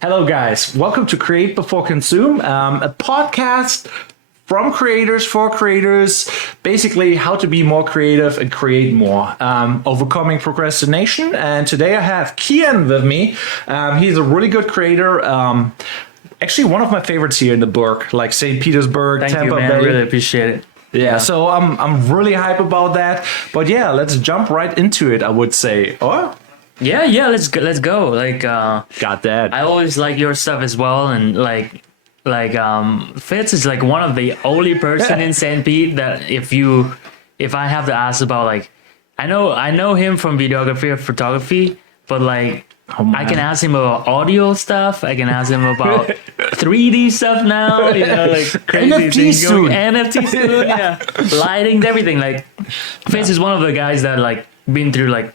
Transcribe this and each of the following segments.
Hello, guys. Welcome to Create Before Consume, a podcast from creators for creators. Basically, how to be more creative and create more, overcoming procrastination. And today I have Kien with me. He's a really good creator. Actually, one of my favorites here in the Burg, like St. Petersburg, Thank Tampa you, man. Bay. I really appreciate it. Yeah, so I'm really hype about that. But yeah, let's jump right into it, I would say. Oh, Yeah, let's go. Like, got that. I always like your stuff as well, and Fitz is like one of the only person in St. Pete that if I have to ask about, like, I know him from videography or photography, but like I can ask him about audio stuff. I can ask him about 3D stuff now. You know, like crazy NFT things soon. going. NFT soon. Yeah, lighting, everything. Like, Fitz is one of the guys that like been through like.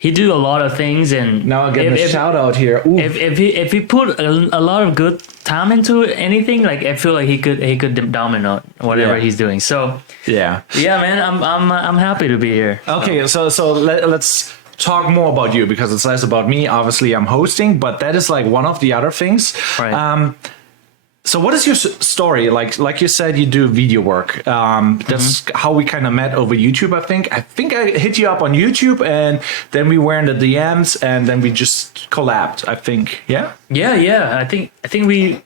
He do a lot of things, and Now I get a shout out here. Ooh. if he put a lot of good time into anything, like I feel like he could dominate whatever he's doing. So Yeah. man, I'm happy to be here. Okay, so let's talk more about you because it's less about me. Obviously, I'm hosting, but that is like one of the other things. Right. So what is your story? Like you said, you do video work. That's how we kind of met over YouTube, I think. I think I hit you up on YouTube, and then we were in the DMs, and then we just collabed, I think. Yeah? Yeah. I think we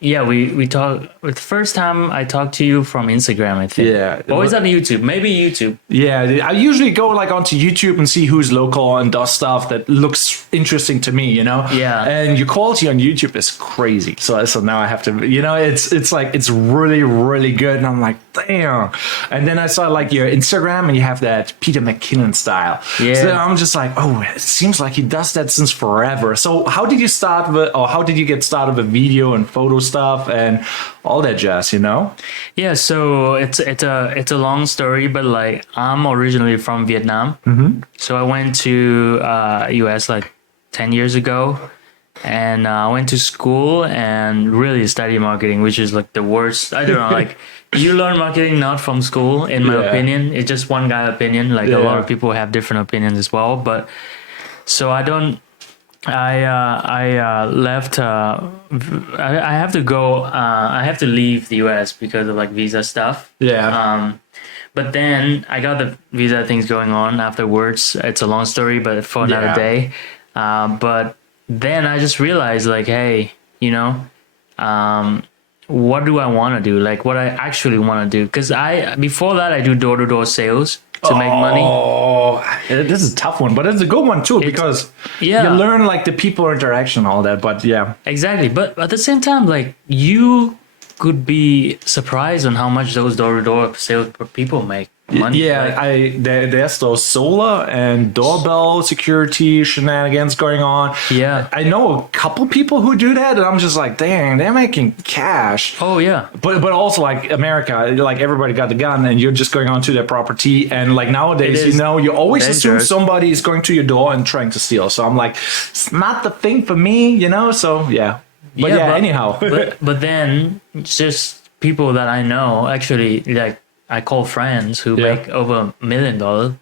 talked. The first time I talked to you from Instagram, I think. Yeah. Always on YouTube. Maybe YouTube. Yeah, I usually go like onto YouTube and see who's local and does stuff that looks interesting to me, you know? Yeah. And your quality on YouTube is crazy. So now I have to, you know, it's like, it's really, really good. And I'm like, damn. And then I saw like your Instagram and you have that Peter McKinnon style. Yeah. So I'm just like, oh, it seems like he does that since forever. So how did you how did you get started with video and photo stuff and all that jazz, you know? Yeah, so it's a long story, but like I'm originally from Vietnam. So I went to US like 10 years ago, and I went to school and really studied marketing, which is like the worst. I don't know, like you learn marketing not from school, in my opinion. It's just one guy opinion. Like a lot of people have different opinions as well, but so I don't. I left. I have to go. I have to leave the US because of like visa stuff. Yeah. But then I got the visa things going on afterwards. It's a long story, but for another day. But then I just realized, like, hey, you know, what do I want to do? Like, what I actually want to do? Because before that, I do door-to-door sales to make money. Oh, this is a tough one, but it's a good one too because you learn like the people interaction, all that. But yeah, exactly. But at the same time, like you could be surprised on how much those door-to-door sales people make money. Yeah, like, there's those solar and doorbell security shenanigans going on. Yeah, I know a couple people who do that, and I'm just like, dang, they're making cash. Oh yeah, but also like America, like everybody got the gun, and you're just going onto their property, and like nowadays, you know, you always assume somebody is going to your door and trying to steal. So I'm like, it's not the thing for me, you know. So yeah, but anyhow. but then it's just people that I know actually like. I call friends who make over $1 million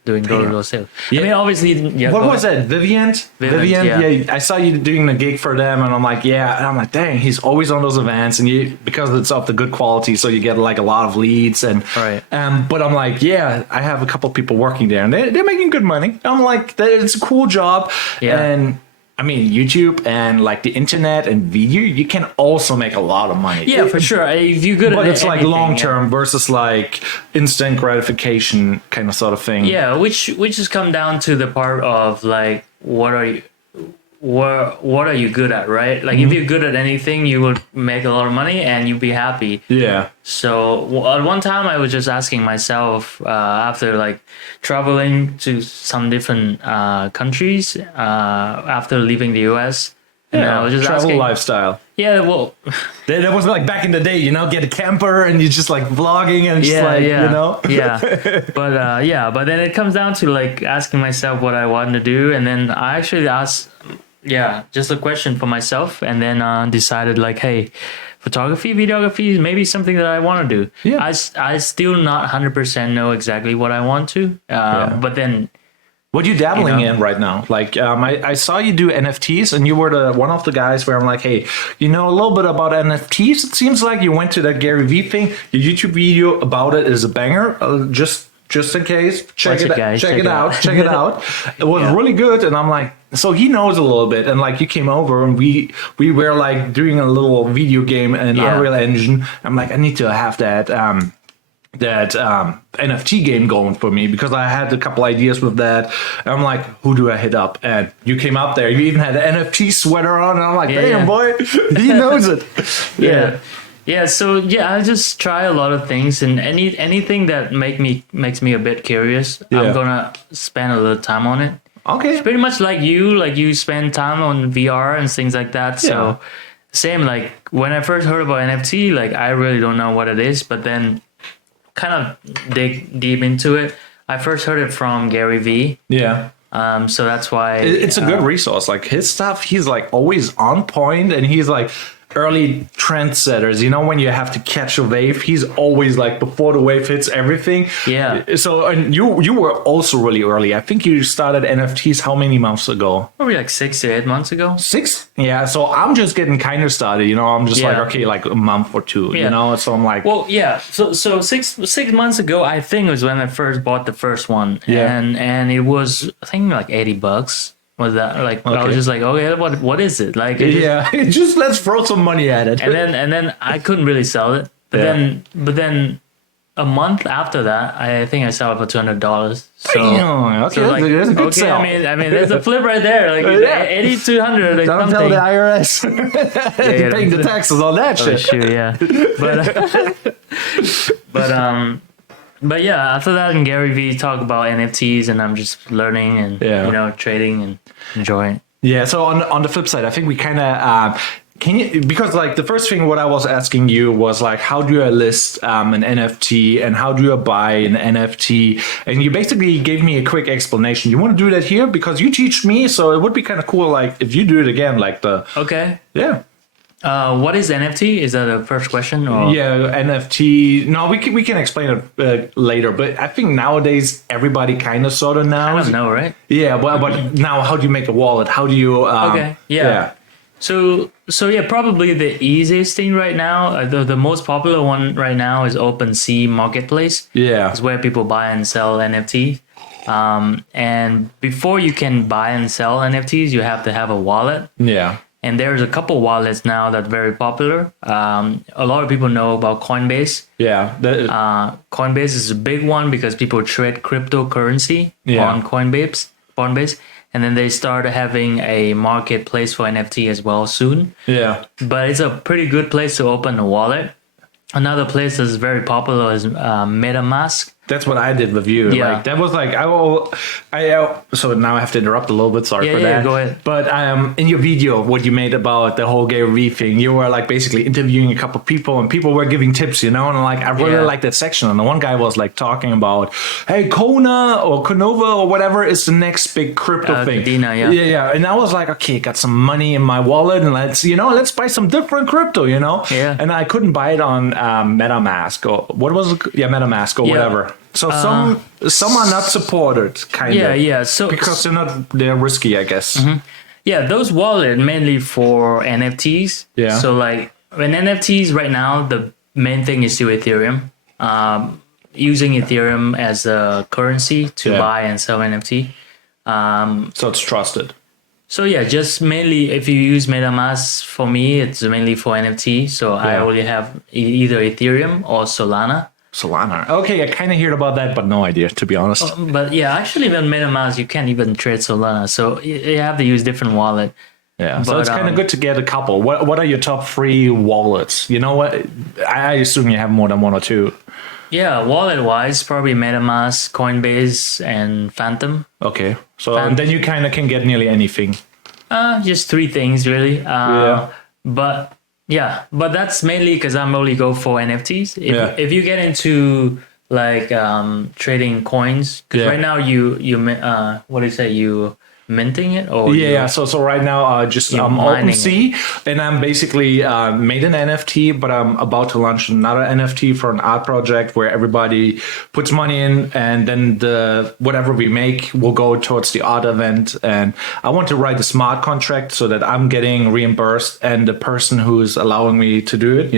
doing door-to-door sales. Yeah. I mean, obviously... Yeah, what was that? Vivient? Yeah. I saw you doing the gig for them, and I'm like, yeah. And I'm like, dang, he's always on those events, and because it's of the good quality, so you get like a lot of leads. And but I'm like, yeah, I have a couple people working there, and they're making good money. I'm like, it's a cool job. Yeah. And I mean, YouTube and like the internet and video, you can also make a lot of money. Yeah, for sure. If you're good at it. But it's like long term versus like instant gratification kind of sort of thing. Yeah, which has come down to the part of like what are you good at, right? Like if you're good at anything, you will make a lot of money and you'll be happy. Yeah. So at one time I was just asking myself after like traveling to some different countries after leaving the US. Yeah, I was just travel lifestyle. Yeah, well, that was like back in the day, you know, get a camper and you just like vlogging and just you know. But then it comes down to like asking myself what I want to do, and then I actually asked, just a question for myself, and then decided like, hey, photography, videography is maybe something that I want to do. Yeah. I still not 100% know exactly what I want to, but then What are you dabbling in right now? Like, I saw you do NFTs, and you were one of the guys where I'm like, hey, you know a little bit about NFTs. It seems like you went to that Gary Vee thing. Your YouTube video about it is a banger. Just in case, check it out. It was really good, and I'm like, so he knows a little bit, and like you came over, and we were like doing a little video game in Unreal Engine. I'm like, I need to have that NFT game going for me, because I had a couple ideas with that. And I'm like, who do I hit up? And you came up there. You even had an NFT sweater on, and I'm like, damn boy, he knows it. Yeah, so I just try a lot of things, and anything that makes me a bit curious, I'm gonna spend a little time on it. Okay. It's pretty much like you spend time on VR and things like that. So same, like when I first heard about NFT, like I really don't know what it is, but then kind of dig deep into it. I first heard it from Gary Vee. Yeah. So that's why it's a good resource. Like his stuff, he's like always on point, and he's like early trendsetters. You know, when you have to catch a wave, he's always like before the wave hits everything. Yeah. So, and you were also really early. I think you started NFTs how many months ago? Probably like 6 to 8 months ago. 6? Yeah. So I'm just getting kind of started. You know, I'm just like, okay, like a month or two. You know, so I'm like, well, yeah. So 6 months ago, I think was when I first bought the first one, and it was, I think, like $80. Was that like I was just like, okay, what is it like? Just let's throw some money at it. And then I couldn't really sell it. But then a month after that, I think I sold it for $200. So okay, that's a good sale. I mean, there's a flip right there. Like 8,200. Like don't tell the IRS. You're paying the taxes on that shit. Sure, yeah. But yeah, after that, and Gary Vee talk about NFTs, and I'm just learning and you know, trading and enjoying. Yeah. So on the flip side, I think we kind of because like the first thing what I was asking you was like, how do I list an NFT and how do I buy an NFT? And you basically gave me a quick explanation. You want to do that here because you teach me, so it would be kind of cool, like if you do it again, like what is NFT? Is that the first question? Or? Yeah, NFT. No, we can explain it later. But I think nowadays everybody kind of sort of knows. I don't know, right? Yeah, but now how do you make a wallet? How do you? So yeah, probably the easiest thing right now, the most popular one right now is OpenSea Marketplace. Yeah, it's where people buy and sell NFT. And before you can buy and sell NFTs, you have to have a wallet. Yeah. And there's a couple wallets now that are very popular. A lot of people know about Coinbase. Yeah. Coinbase is a big one because people trade cryptocurrency on Coinbase. And then they started having a marketplace for NFT as well soon. Yeah. But it's a pretty good place to open a wallet. Another place that's very popular is MetaMask. That's what I did with you. Yeah. Like that was like so now I have to interrupt a little bit. Sorry for that. Yeah, go ahead. But in your video, what you made about the whole Gary Vee thing, you were like basically interviewing a couple of people, and people were giving tips, you know. And like I really like that section. And the one guy was like talking about, hey, Canova or whatever is the next big crypto thing. Cadena, yeah. And I was like, okay, got some money in my wallet, and let's buy some different crypto, you know. Yeah. And I couldn't buy it on MetaMask or what was it? Yeah, MetaMask or whatever. So some are not supported, kind of. Yeah. So because they're risky, I guess. Mm-hmm. Yeah, those wallets mainly for NFTs. Yeah. So like when NFTs right now, the main thing is still Ethereum. Using Ethereum as a currency to buy and sell NFT. So it's trusted. So yeah, just mainly if you use MetaMask, for me, it's mainly for NFT. So I only have either Ethereum or Solana. Okay, I kind of heard about that, but no idea, to be honest. But yeah, actually, with MetaMask, you can't even trade Solana, so you have to use different wallet. Yeah, but, so it's kind of good to get a couple. What are your top 3 wallets? You know what? I assume you have more than 1 or 2. Yeah, wallet-wise, probably MetaMask, Coinbase, and Phantom. Okay, so then you kind of can get nearly anything. Just 3 things, really. But that's mainly because I'm only go for NFTs. If you get into like trading coins, because right now you minting it, or yeah. So right now, just OpenSea, and I'm basically made an NFT, but I'm about to launch another NFT for an art project where everybody puts money in, and then the whatever we make will go towards the art event. And I want to write a smart contract so that I'm getting reimbursed, and the person who's allowing me to do it,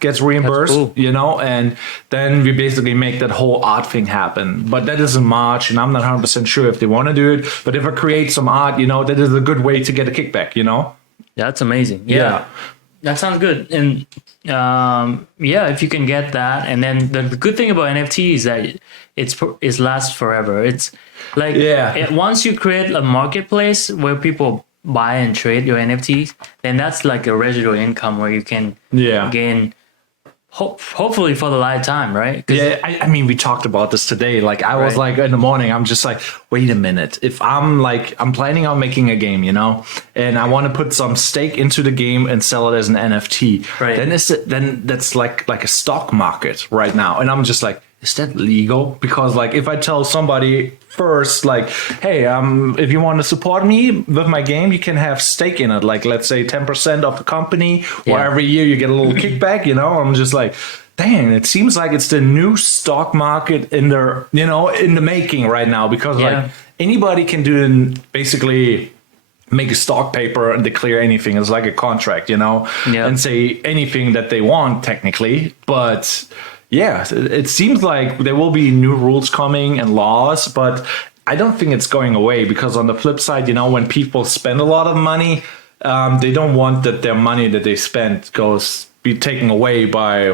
gets reimbursed. Cool. And then we basically make that whole art thing happen. But that is in March, and I'm not 100% sure if they want to do it. But if I create some art, that is a good way to get a kickback, That's amazing. Yeah. That sounds good. And if you can get that, and then the good thing about NFT is that it lasts forever. It's like once you create a marketplace where people buy and trade your NFTs, then that's like a residual income where you can gain. Hopefully for the lifetime, right? Yeah, I mean, we talked about this today. Like, I was like, in the morning, I'm just like, wait a minute. If I'm planning on making a game, and I want to put some stake into the game and sell it as an NFT, right? Then that's like a stock market right now. And I'm just like, is that legal? Because if I tell somebody first, hey, if you want to support me with my game, you can have stake in it. Let's say 10% of the company, or every year you get a little kickback, I'm just like, dang, it seems like it's the new stock market in the making right now, because anybody can do basically make a stock paper and declare anything. It's like a contract, and say anything that they want technically. But yeah, it seems like there will be new rules coming and laws, but I don't think it's going away, because on the flip side, when people spend a lot of money, they don't want that their money that they spent be taken away by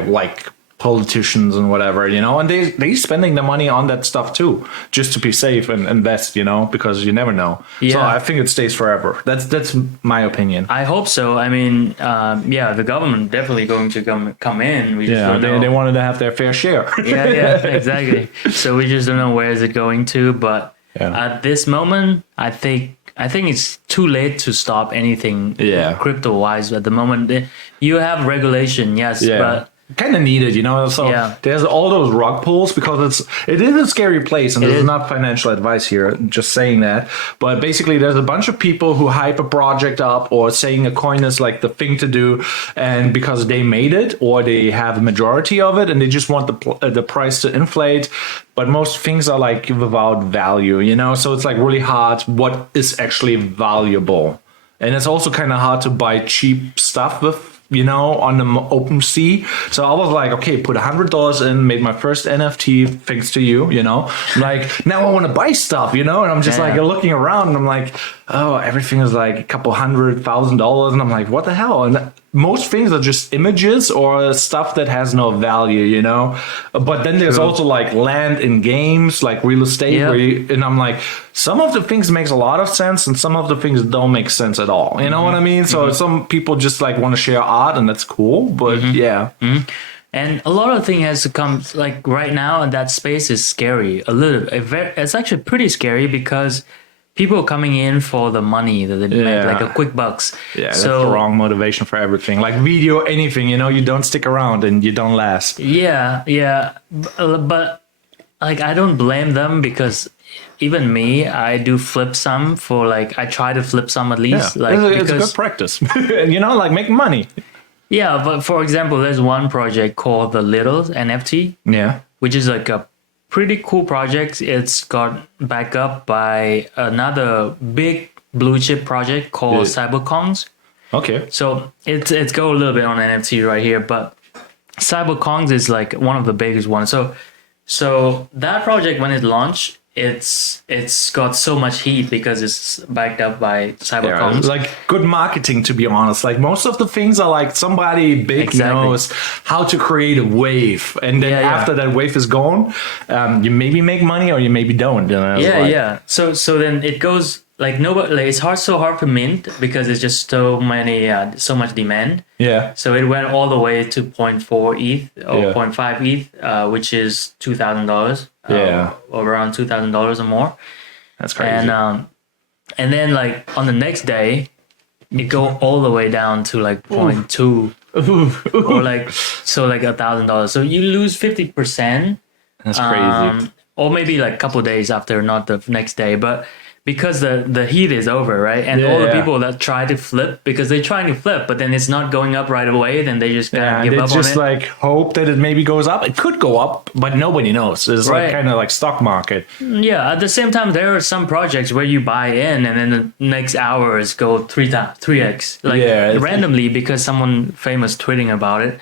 politicians and whatever, and they spending the money on that stuff too, just to be safe and invest, because you never know. So I think it stays forever. That's my opinion. I hope so. I mean, the government definitely going to come in. We just don't know. They wanted to have their fair share. yeah, exactly. So we just don't know where is it going to. But at this moment, I think it's too late to stop anything crypto wise at the moment. You have regulation, yes, but kind of needed, so there's all those rug pulls, because it is a scary place, and this is not financial advice here, just saying that, but basically there's a bunch of people who hype a project up, or saying a coin is the thing to do, and because they made it, or they have a majority of it, and they just want the price to inflate. But most things are without value, so it's really hard what is actually valuable. And it's also kind of hard to buy cheap stuff with, on the OpenSea. So I was like, okay, put $100 in, made my first NFT, thanks to you, now I want to buy stuff, and I'm just looking around, and I'm like, oh, everything is a couple $100,000, and I'm like, what the hell? And most things are just images or stuff that has no value, But then there's also land in games, real estate, and I'm like, some of the things makes a lot of sense, and some of the things don't make sense at all. You know what I mean? So some people just want to share art, and that's cool. But And a lot of things has to come, right now, and that space is scary a little. It's actually pretty scary, because people coming in for the money that they make, a quick bucks. Yeah, that's the wrong motivation for everything. Video, anything, you don't stick around and you don't last. Yeah. But I don't blame them, because even me, I do flip some for I try to flip some at least. It's a good practice. And make money. Yeah, but for example, there's one project called the Little NFT. Yeah. Which is a pretty cool project. It's got backed up by another big blue chip project called Cyberkongs. Okay. So it's go a little bit on NFT right here, but Cyberkongs is one of the biggest ones. So that project, when it launched, it's got so much heat because it's backed up by Cyberkongs. Good marketing, to be honest. Most of the things are somebody big knows how to create a wave, and then after that wave is gone, you maybe make money or you maybe don't. So then it goes nobody. It's so hard to mint, because it's just so much demand. Yeah. So it went all the way to 0.4 ETH or 0.5 ETH, which is $2,000. Or around $2,000 or more. That's crazy. And then on the next day, it go all the way down to 0.2 or $1,000. So you lose 50%. That's crazy. Or maybe a couple days after, not the next day, but because the heat is over, right? And all the people that try to flip, because they're trying to flip, but then it's not going up right away, then they just kind of give up on it. They just like hope that it maybe goes up. It could go up, but nobody knows. It's like kind of like stock market. Yeah. At the same time, there are some projects where you buy in and then the next hours go 3x, like randomly because someone famous tweeting about it.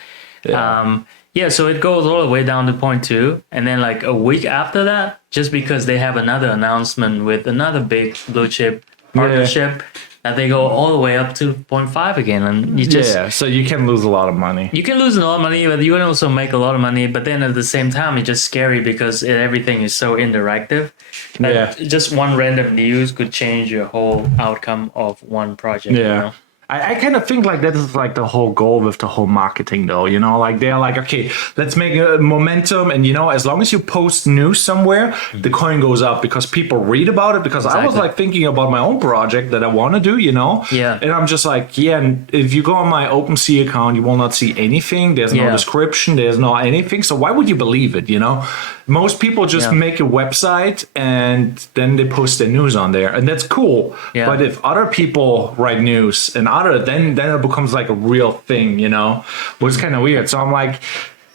So it goes all the way down to 0.2, and then like a week after that, just because they have another announcement with another big blue chip partnership, that they go all the way up to 0.5 again, and you just so you can lose a lot of money. You can lose a lot of money, but you can also make a lot of money. But then at the same time, it's just scary because everything is so interactive. Just one random news could change your whole outcome of one project. You know? I kind of think like that is like the whole goal with the whole marketing though, you know, like they're like, okay, let's make a momentum. And, you know, as long as you post news somewhere, the coin goes up because people read about it. Because I was like thinking about my own project that I want to do, you know, and I'm just like, and if you go on my OpenSea account, you will not see anything. There's no description. There's no anything. So why would you believe it? You know, most people just make a website and then they post their news on there, and that's cool. But if other people write news and then it becomes like a real thing, you know, which is kind of weird. So I'm like,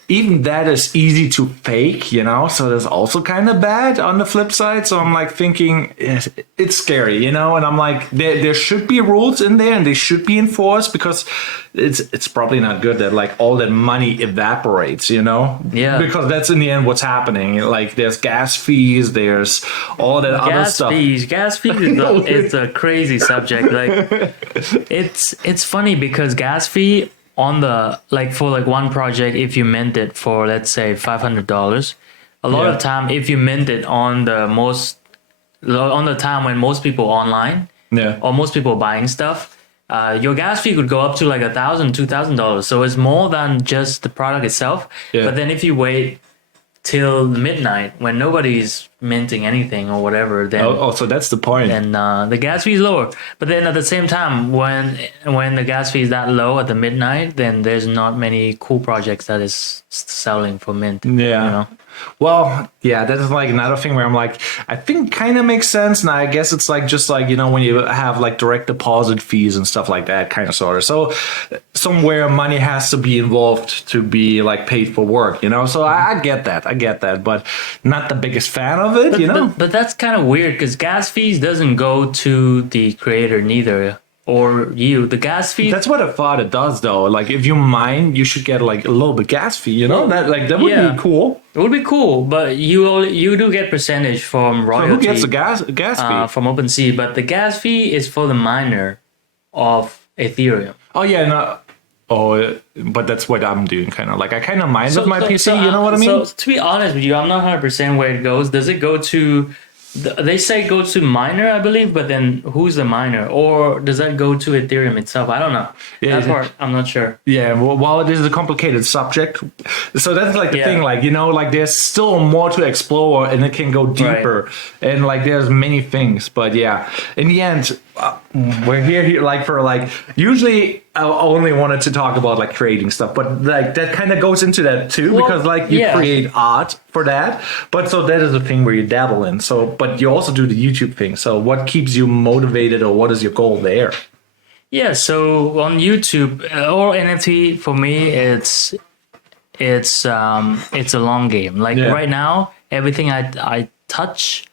even that is easy to fake, you know, so that's also kind of bad on the flip side. So I'm like thinking it's scary, you know, and I'm like, there should be rules in there and they should be enforced, because it's probably not good that like all that money evaporates, you know, because that's in the end what's happening. Like there's gas fees, there's all that other stuff. Gas fees is a crazy subject. Like it's funny because gas fee on the, like for like one project, if you mint it for, let's say $500, a lot of time, if you mint it on the time when most people are online, or most people are buying stuff, your gas fee could go up to like $1,000, $2,000. So it's more than just the product itself. But then if you wait till midnight when nobody's minting anything or whatever, then so that's the point. And the gas fee is lower. But then at the same time, when the gas fee is that low at the midnight, then there's not many cool projects that is selling for mint. You know? Well, that is like another thing where I'm like, I think kind of makes sense. And I guess it's like, just like, you know, when you have like direct deposit fees and stuff like that kind of sort of. So somewhere money has to be involved to be like paid for work, you know? So I get that, but not the biggest fan of it, you know? But that's kind of weird because gas fees doesn't go to the creator neither. Or you, the gas fee. That's what I thought it does, though. Like, if you mine, you should get like a little bit gas fee. You know, that would be cool. It would be cool, but you do get percentage from royalty. So who gets the gas fee from OpenSea? But the gas fee is for the miner of Ethereum. Oh yeah, no. Oh, but that's what I'm doing, kind of like I kind of mine with my PC. You know what I mean? So to be honest with you, I'm not 100% where it goes. Does it go to? They say go to miner, I believe, but then who's the miner? Or does that go to Ethereum itself? I don't know. That part, I'm not sure. Yeah, well, it is a complicated subject. So that's like the thing, like, you know, like there's still more to explore and it can go deeper. And like there's many things. But yeah, in the end, we're here like for like, usually I only wanted to talk about like creating stuff, but like that kind of goes into that too, because like you create art for that. But so that is the thing where you dabble in. So, but you also do the YouTube thing. So what keeps you motivated, or what is your goal there? Yeah, so on YouTube or NFT, for me, it's a long game. Like right now, everything I touch,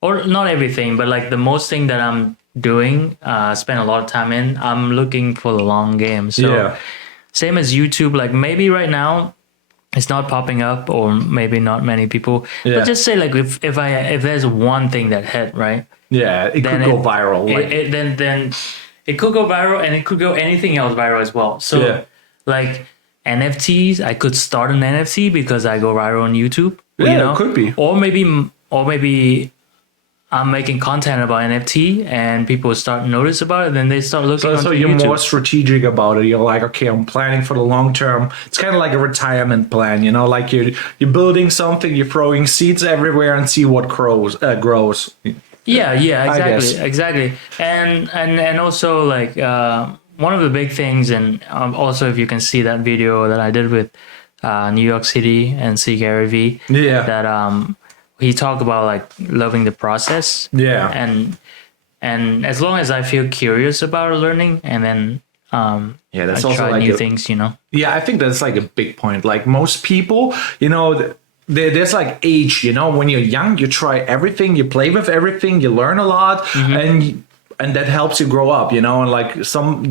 or not everything, but like the most thing that I'm doing, spend a lot of time in, I'm looking for the long game. So same as YouTube, like maybe right now it's not popping up, or maybe not many people, but just say like if there's one thing that hit, right? Yeah, it could go viral. Like. Then it could go viral, and it could go anything else viral as well. So like NFTs, I could start an NFT because I go viral on YouTube. Yeah, you know? It could be. Or maybe I'm making content about NFT and people start notice about it, then they start looking So you're YouTube. more strategic about it. You're like, okay, I'm planning for the long term. It's kind of like a retirement plan, you know, like you're building something, you're throwing seeds everywhere and see what grows. Yeah, exactly. And also like one of the big things, and also if you can see that video that I did with New York City and see Gary V, that he talked about like loving the process. Yeah. And as long as I feel curious about learning, and then that's I also try like new things, you know. Yeah, I think that's like a big point. Like most people, you know, there's like age, you know, when you're young, you try everything, you play with everything, you learn a lot, and that helps you grow up, you know, and like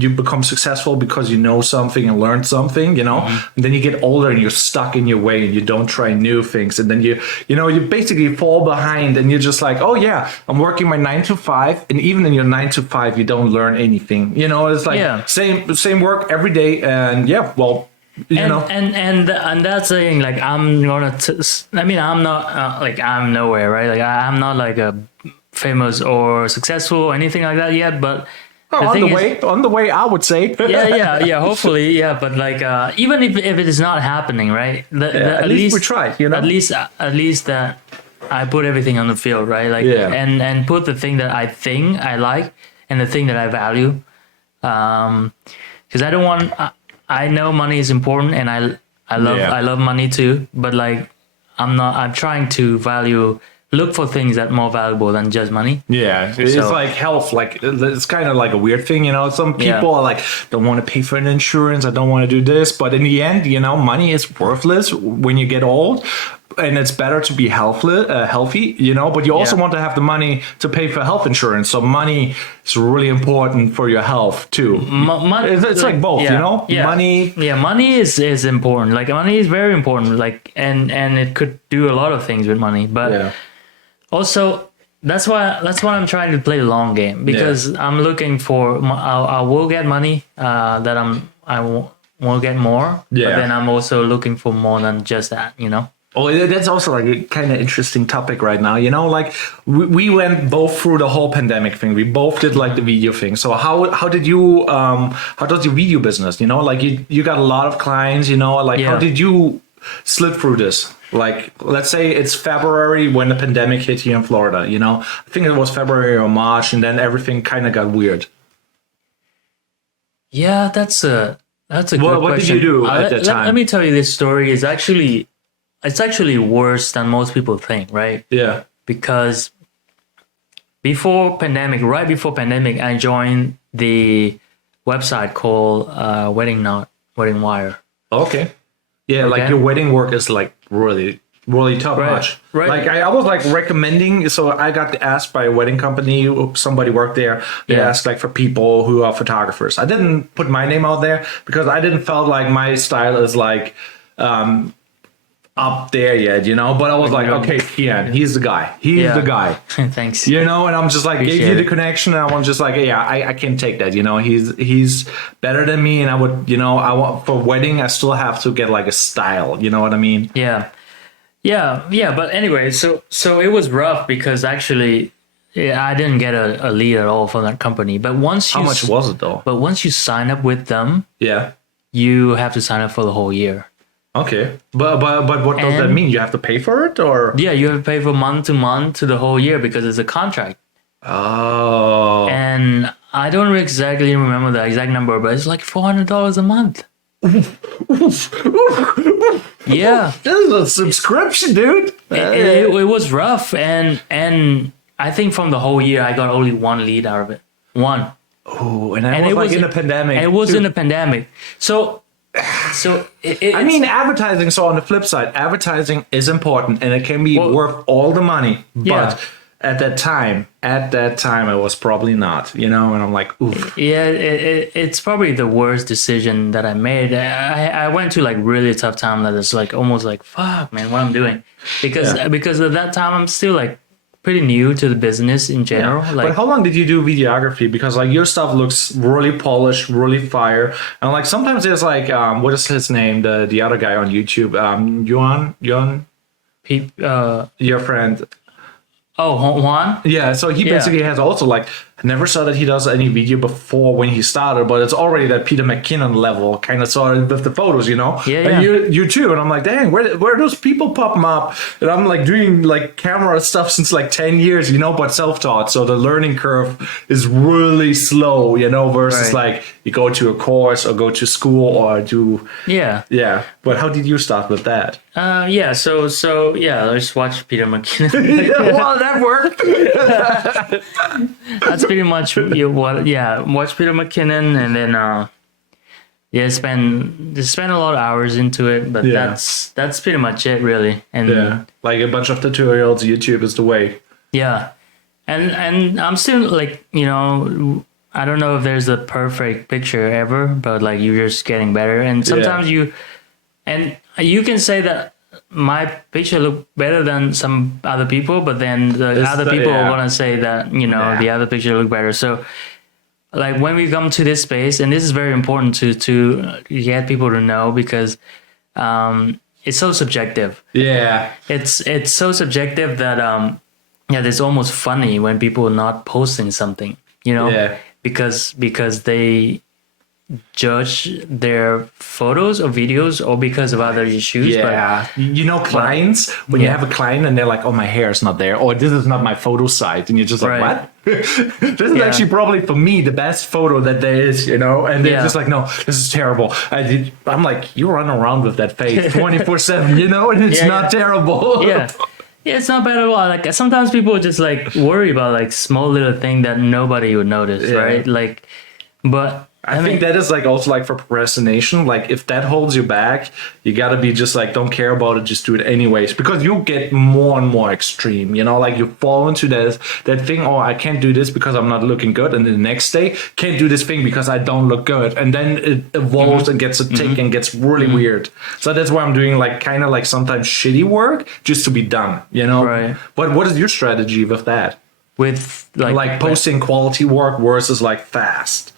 you become successful because you know something and learn something, you know, and then you get older and you're stuck in your way and you don't try new things. And then you basically fall behind and you're just like, oh yeah, I'm working my 9 to 5. And even in your 9 to 5, you don't learn anything, you know, it's like same work every day. And you know, and that's the thing. Like I'm not like I'm nowhere, right? Like I'm not like a famous or successful or anything like that yet, but on the way, I would say. yeah, hopefully, yeah. But like, even if it is not happening, right? At least we tried, you know. At least that I put everything on the field, right? Like, and put the thing that I like and the thing that I value, because I don't want. I know money is important, and I love money too. But like, I'm trying to look for things that are more valuable than just money. Yeah, it's like health. Like it's kind of like a weird thing, you know. Some people are like, don't want to pay for an insurance. I don't want to do this. But in the end, you know, money is worthless when you get old. And it's better to be healthy, you know, but you also want to have the money to pay for health insurance. So money is really important for your health too. It's like both, you know, money. Yeah, money is important. Like money is very important. Like, and it could do a lot of things with money, but also that's why I'm trying to play the long game, because I'm looking for, I will get money, that I will get more, but then I'm also looking for more than just that, you know. Oh, that's also like a kind of interesting topic right now. You know, like we went both through the whole pandemic thing. We both did like the video thing. So how does your video business, you know, like you got a lot of clients, you know, like how did you slip through this? Like, let's say it's February when the pandemic hit here in Florida, you know, I think it was February or March, and then everything kind of got weird. Yeah, that's a good question. What did you do at that time? Let me tell you, this story is it's actually worse than most people think, right? Yeah. Because right before pandemic, I joined the website called Wedding Wire. Okay. Yeah, like your wedding work is like really, really top notch. Right. Like I was like recommending, so I got asked by a wedding company, somebody worked there. They asked like for people who are photographers. I didn't put my name out there because I didn't felt like my style is like up there yet, you know, but I was like, okay, Kien, he's the guy. He's the guy. Thanks. You know, and I'm just like, gave you the connection, and I'm just like, yeah, I can take that, you know, he's better than me, and I would, you know, I want for wedding, I still have to get like a style, you know what I mean? Yeah. But anyway, so it was rough because actually, I didn't get a lead at all from that company. But once how much was it though? But once you sign up with them, you have to sign up for the whole year. Okay, but what does that mean? You have to pay for it, or you have to pay for month to month to the whole year because it's a contract. Oh, and I don't exactly remember the exact number, but it's like $400 a month. Yeah, this is a subscription, dude. It was rough, and I think from the whole year I got only one lead out of it. One. Oh, and it was like in a pandemic. And it was in a pandemic, so. I mean, advertising. So on the flip side, advertising is important, and it can be worth all the money. But at that time, it was probably not. You know, and I'm like, oof. Yeah, it's probably the worst decision that I made. I went to like really tough time that it's like almost like fuck, man, what I'm doing, because at that time I'm still like pretty new to the business in general. Like, but how long did you do videography? Because like your stuff looks really polished, really fire, and like sometimes there's like what is his name, the other guy on YouTube, Yuan, your friend. Oh, Juan. Yeah, so he basically has also like I never saw that he does any video before when he started, but it's already that Peter McKinnon level. Kind of saw it with the photos, you know. Yeah, and yeah. you too. And I'm like, dang, where are those people popping up? And I'm like doing like camera stuff since like 10 years, you know, but self-taught. So the learning curve is really slow, you know, versus like you go to a course or go to school or do. Yeah. But how did you start with that? So I just watched Peter McKinnon. Well, that worked. That's pretty much watch Peter McKinnon, and then spend a lot of hours into it, but that's pretty much it, really. And like a bunch of tutorials. YouTube is the way. Yeah, and I'm still like, you know, I don't know if there's a perfect picture ever, but like you're just getting better, and sometimes you can say that my picture look better than some other people, but then the other people are gonna say that, you know, the other picture look better. So like when we come to this space, and this is very important to get people to know, because it's so subjective. Yeah, it's so subjective that it's almost funny when people are not posting something, you know, because they judge their photos or videos or because of other issues. But you know, clients, when you have a client and they're like, oh, my hair is not there, or this is not my photo site, and you're just like, what? This is actually probably for me the best photo that there is, you know, and they're just like, no, this is terrible. I'm like, you run around with that face 24/7, you know, and it's not terrible. Yeah, it's not bad at all. Like sometimes people just like worry about like small little thing that nobody would notice, right? Like, but I think that is like also like for procrastination. Like if that holds you back, you gotta be just like, don't care about it, just do it anyways, because you'll get more and more extreme, you know, like you fall into that thing, oh, I can't do this because I'm not looking good, and then the next day can't do this thing because I don't look good, and then it evolves and gets a tick and gets really weird. So that's why I'm doing like kind of like sometimes shitty work just to be done, you know. Right. But what is your strategy with that? With like posting quality work versus like fast?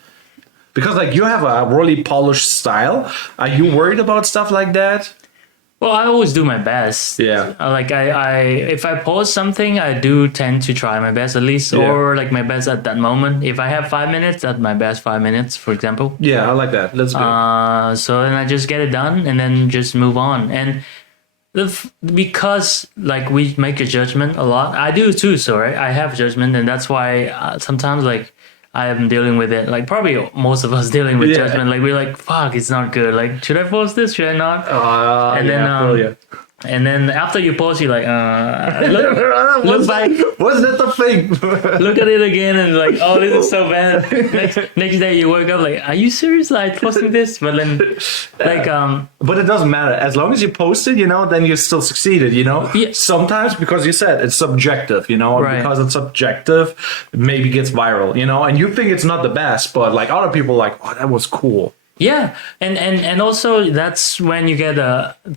Because like you have a really polished style. Are you worried about stuff like that? Well, I always do my best. Yeah. Like I if I post something, I do tend to try my best at least, or like my best at that moment. If I have 5 minutes, that's my best 5 minutes, for example. Yeah, I like that. That's good. So then I just get it done and then just move on. And because like we make a judgment a lot, I do too. So right, I have judgment, and that's why sometimes like I am dealing with it. Like probably most of us dealing with judgment. Like we're like, fuck, it's not good. Like, should I post this? Should I not? And then after you post, you're like, look back. Was that the thing? Look at it again and like, oh, this is so bad. Next day you wake up like, are you serious? Like posting this? But then like but it doesn't matter. As long as you post it, you know, then you still succeeded, you know? Yeah. Sometimes, because you said it's subjective, you know, and because it's subjective, it maybe gets viral, you know, and you think it's not the best, but like other people are like, oh, that was cool. Yeah, and also that's when you get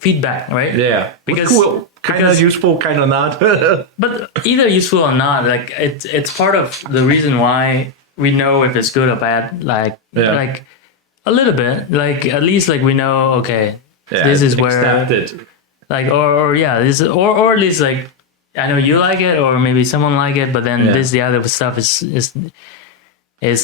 feedback, right? Yeah, because cool. Kind of useful, kind of not. But either useful or not, like it's part of the reason why we know if it's good or bad. Like a little bit, like at least like we know, okay, this is where accepted. Like or this or at least like I know you like it, or maybe someone like it, but then the other stuff is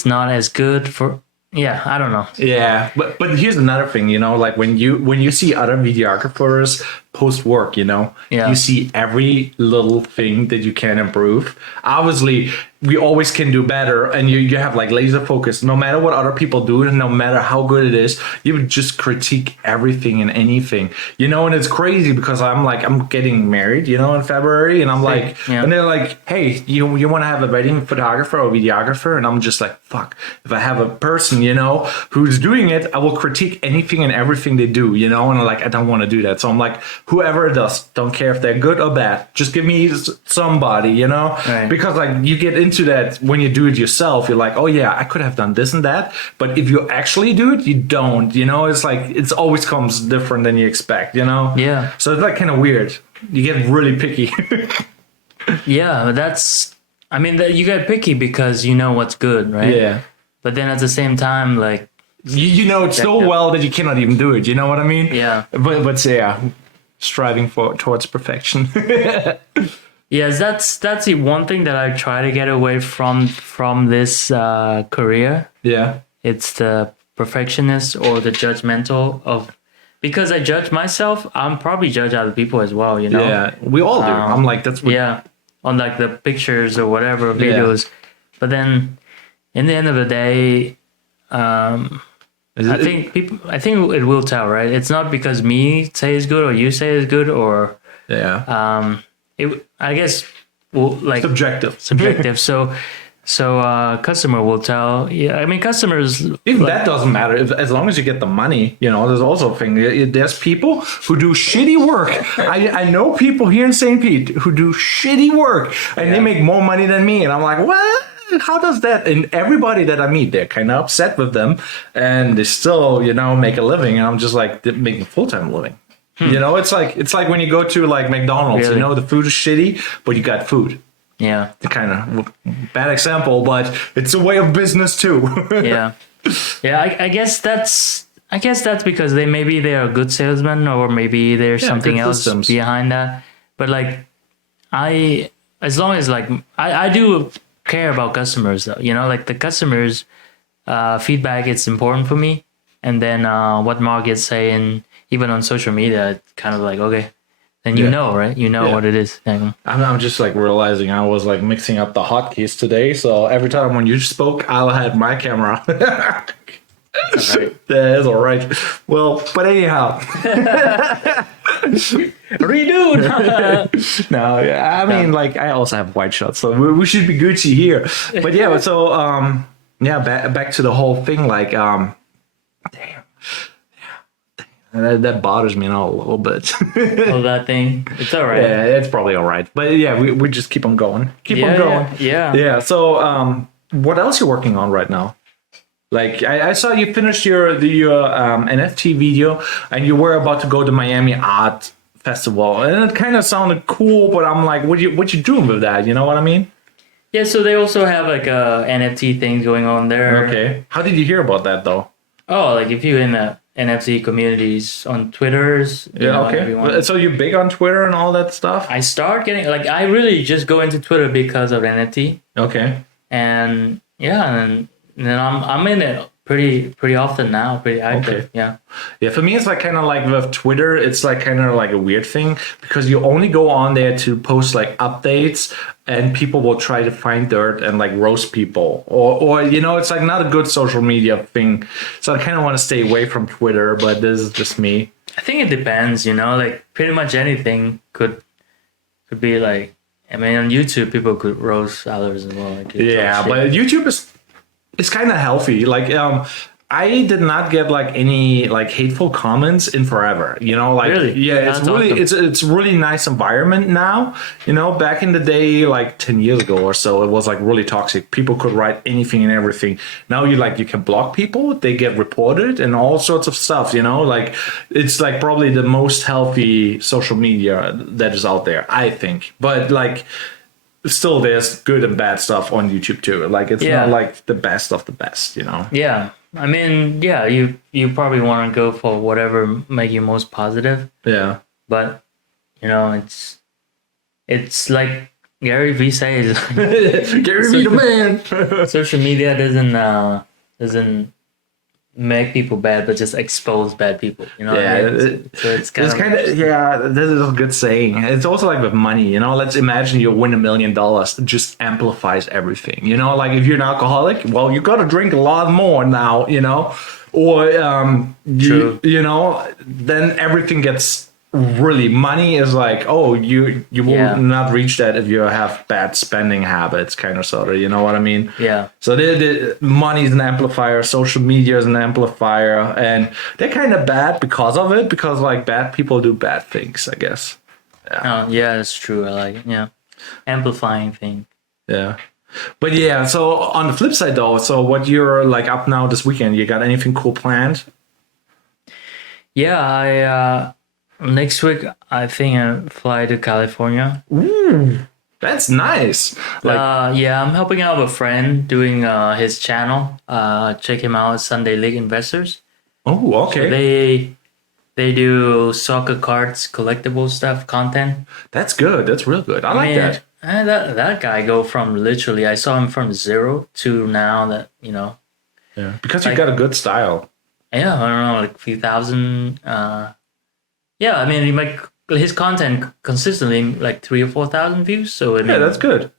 not as good for. Yeah, I don't know. Yeah, but here's another thing, you know, like when you see other videographers post work, you know, you see every little thing that you can improve. Obviously, we always can do better, and you have like laser focus. No matter what other people do, and no matter how good it is, you would just critique everything and anything, you know. And it's crazy because I'm getting married, you know, in February, and I'm like, and they're like, hey, you want to have a wedding photographer or videographer? And I'm just like, fuck, if I have a person, you know, who's doing it, I will critique anything and everything they do, you know. And I'm like, I don't want to do that. So I'm like, whoever it does, don't care if they're good or bad, just give me somebody, you know. Because like you get into that when you do it yourself, you're like, oh yeah, I could have done this and that, but if you actually do it, you don't, you know. It's like it's always comes different than you expect, you know. So it's like kind of weird. You get really picky. That's, I mean, you get picky because you know what's good, right? But then at the same time, like you know it's so well that you cannot even do it, you know what I mean? But striving towards perfection. Yes, that's the one thing that I try to get away from this career. Yeah. It's the perfectionist or the judgmental of, because I judge myself, I'm probably judge other people as well, you know? Yeah, we all do. I'm like, that's what... Yeah, on like the pictures or whatever videos. But then in the end of the day, I think it will tell, right? It's not because me say it's good or you say it's good, or I guess, well, like subjective. So customer will tell. Yeah, I mean, customers, even that doesn't matter as long as you get the money. You know, there's also a thing. There's people who do shitty work. I know people here in St. Pete who do shitty work, and they make more money than me. And I'm like, what? How does that? And everybody that I meet, they're kind of upset with them, and they still, you know, make a living. And I'm just like, they're making a full-time living. You know, it's like when you go to like McDonald's. Really? You know, the food is shitty, but you got food. Yeah. Kind of bad example, but it's a way of business too. Yeah. I guess that's because they're a good salesman, or maybe there's something else behind that. But like, as long as like I do care about customers though, you know, like the customers feedback, it's important for me. And then what Mark is saying, even on social media, it's kind of like, okay, then you know, right? You know what it is. I'm just like realizing I was like mixing up the hotkeys today. So every time when you spoke, I had my camera. That's all right. That's all right. Well, but anyhow. Redo. No, I mean, like, I also have white shots, so we should be Gucci here. But yeah, so, back to the whole thing, like, damn. That bothers me now a little bit. Oh, that thing. It's all right. Yeah, it's probably all right. But yeah, we just keep on going. Keep on going. Yeah. So, what else you working on right now? Like, I saw you finished your NFT video, and you were about to go to Miami Art Festival, and it kind of sounded cool. But I'm like, what you doing with that? You know what I mean? Yeah. So they also have like a NFT thing going on there. Okay. How did you hear about that though? Oh, like if you're in the NFT communities on Twitter's. Okay. So you're big on Twitter and all that stuff? I start getting, like, I really just go into Twitter because of NFT. Okay. And and then I'm in it pretty often now, pretty active. Okay. Yeah, for me it's like kind of like with Twitter, it's like kind of like a weird thing because you only go on there to post like updates, and people will try to find dirt and like roast people, or you know, it's like not a good social media thing. So I kind of want to stay away from Twitter, but this is just me. I think it depends, you know, like pretty much anything could be like, I mean, on YouTube people could roast others as well. Like, but YouTube is kind of healthy. Like, I did not get like any like hateful comments in forever, you know, like, really? Yeah, it's really, awesome. It's really nice environment now, you know. Back in the day, like 10 years ago or so, it was like really toxic. People could write anything and everything. Now you can block people, they get reported and all sorts of stuff, you know, like it's like probably the most healthy social media that is out there, I think. But like, still there's good and bad stuff on YouTube too. Like, it's not like the best of the best, you know? Yeah. I mean, you probably want to go for whatever make you most positive. Yeah. But, you know, it's like Gary Vee says. Gary Vee the man. Social media doesn't make people bad, but just expose bad people, you know. It's kind of this is a good saying. It's also like with money, you know. Let's imagine you win $1 million, it just amplifies everything, you know. Like if you're an alcoholic, well, you got to drink a lot more now, you know, or you know, then everything gets really, money is like, oh, you will not reach that if you have bad spending habits, kind of, sort of, you know what I mean? Yeah. So the money is an amplifier, social media is an amplifier, and they're kind of bad because of it, because like bad people do bad things, I guess. Yeah, that's true. I like it. Yeah, amplifying thing. Yeah. But yeah, so on the flip side though, so what you're like up now this weekend, you got anything cool planned? Yeah, next week, I think I fly to California. Ooh, that's nice. Like, I'm helping out a friend doing his channel. Check him out, Sunday League Investors. Oh, okay. So They do soccer cards, collectible stuff, content. That's good. That's real good. I like that. That guy go from literally, I saw him from 0 to now that, Yeah. Because you got a good style. Yeah, I don't know, like 3,000. Yeah, I mean, he make his content consistently like 3 or 4,000 views. So I mean, that's good.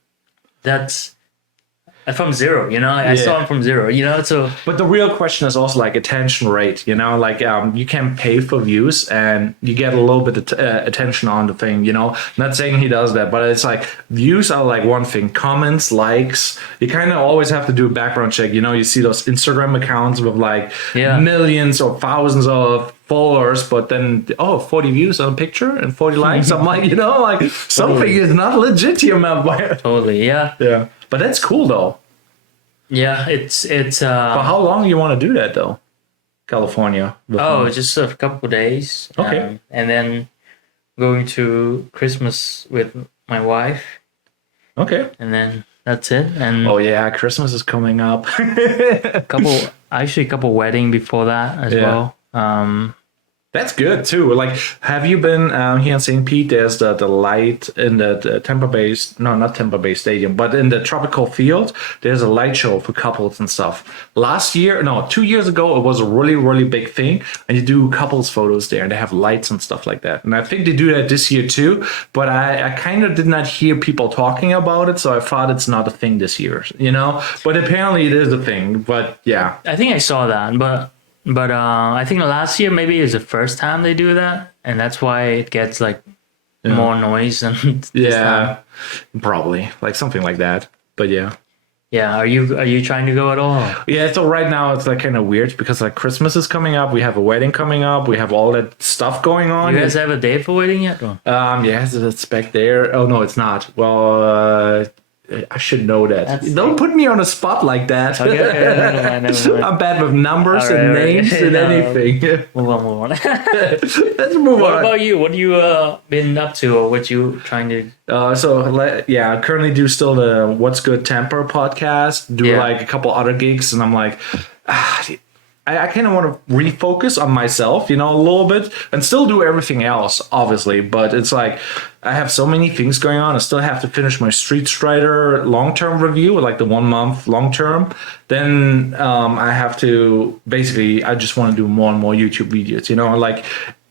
That's from 0, I saw him from 0, so. But the real question is also like attention rate, like you can pay for views and you get a little bit of attention on the thing, not saying he does that, but it's like views are like one thing, comments, likes, you kind of always have to do a background check. You see those Instagram accounts with like millions or thousands of followers, but then 40 views on a picture and 40 likes. I'm like, like something is not legit here, man. Totally, yeah. But that's cool though. Yeah, it's. But how long you want to do that though? California. Just a couple of days. Okay. And then going to Christmas with my wife. Okay. And then that's it. And Christmas is coming up. a couple wedding before that as well. That's good too. Like, have you been here in St. Pete? There's the light in the Tampa Bay, not Tampa Bay Stadium, but in the Tropical Field, there's a light show for couples and stuff. 2 years ago, it was a really, really big thing. And you do couples photos there and they have lights and stuff like that. And I think they do that this year too, but I kind of did not hear people talking about it. So I thought it's not a thing this year, but apparently it is a thing, but yeah. I think I saw that, but I think last year maybe is the first time they do that, and that's why it gets like more noise than this time. Probably like something like that. But yeah. Are you trying to go at all? Yeah, so right now it's like kind of weird because like Christmas is coming up, we have a wedding coming up, we have all that stuff going on. You guys have a date for wedding yet? Yes, it's back there. Oh no, it's not. Well, I should know that. Don't put me on a spot like that. Okay, never mind. I'm bad with numbers and names and anything. Move on. Let's move on. What about you? What have you been up to, or what you trying to? I currently do still the What's Good Temper podcast. Do like a couple other gigs, and I'm like, I kind of want to refocus on myself, a little bit, and still do everything else, obviously. But it's like I have so many things going on. I still have to finish my Street Strider long-term review, like the 1 month long-term. Then I have to I just want to do more and more YouTube videos. Like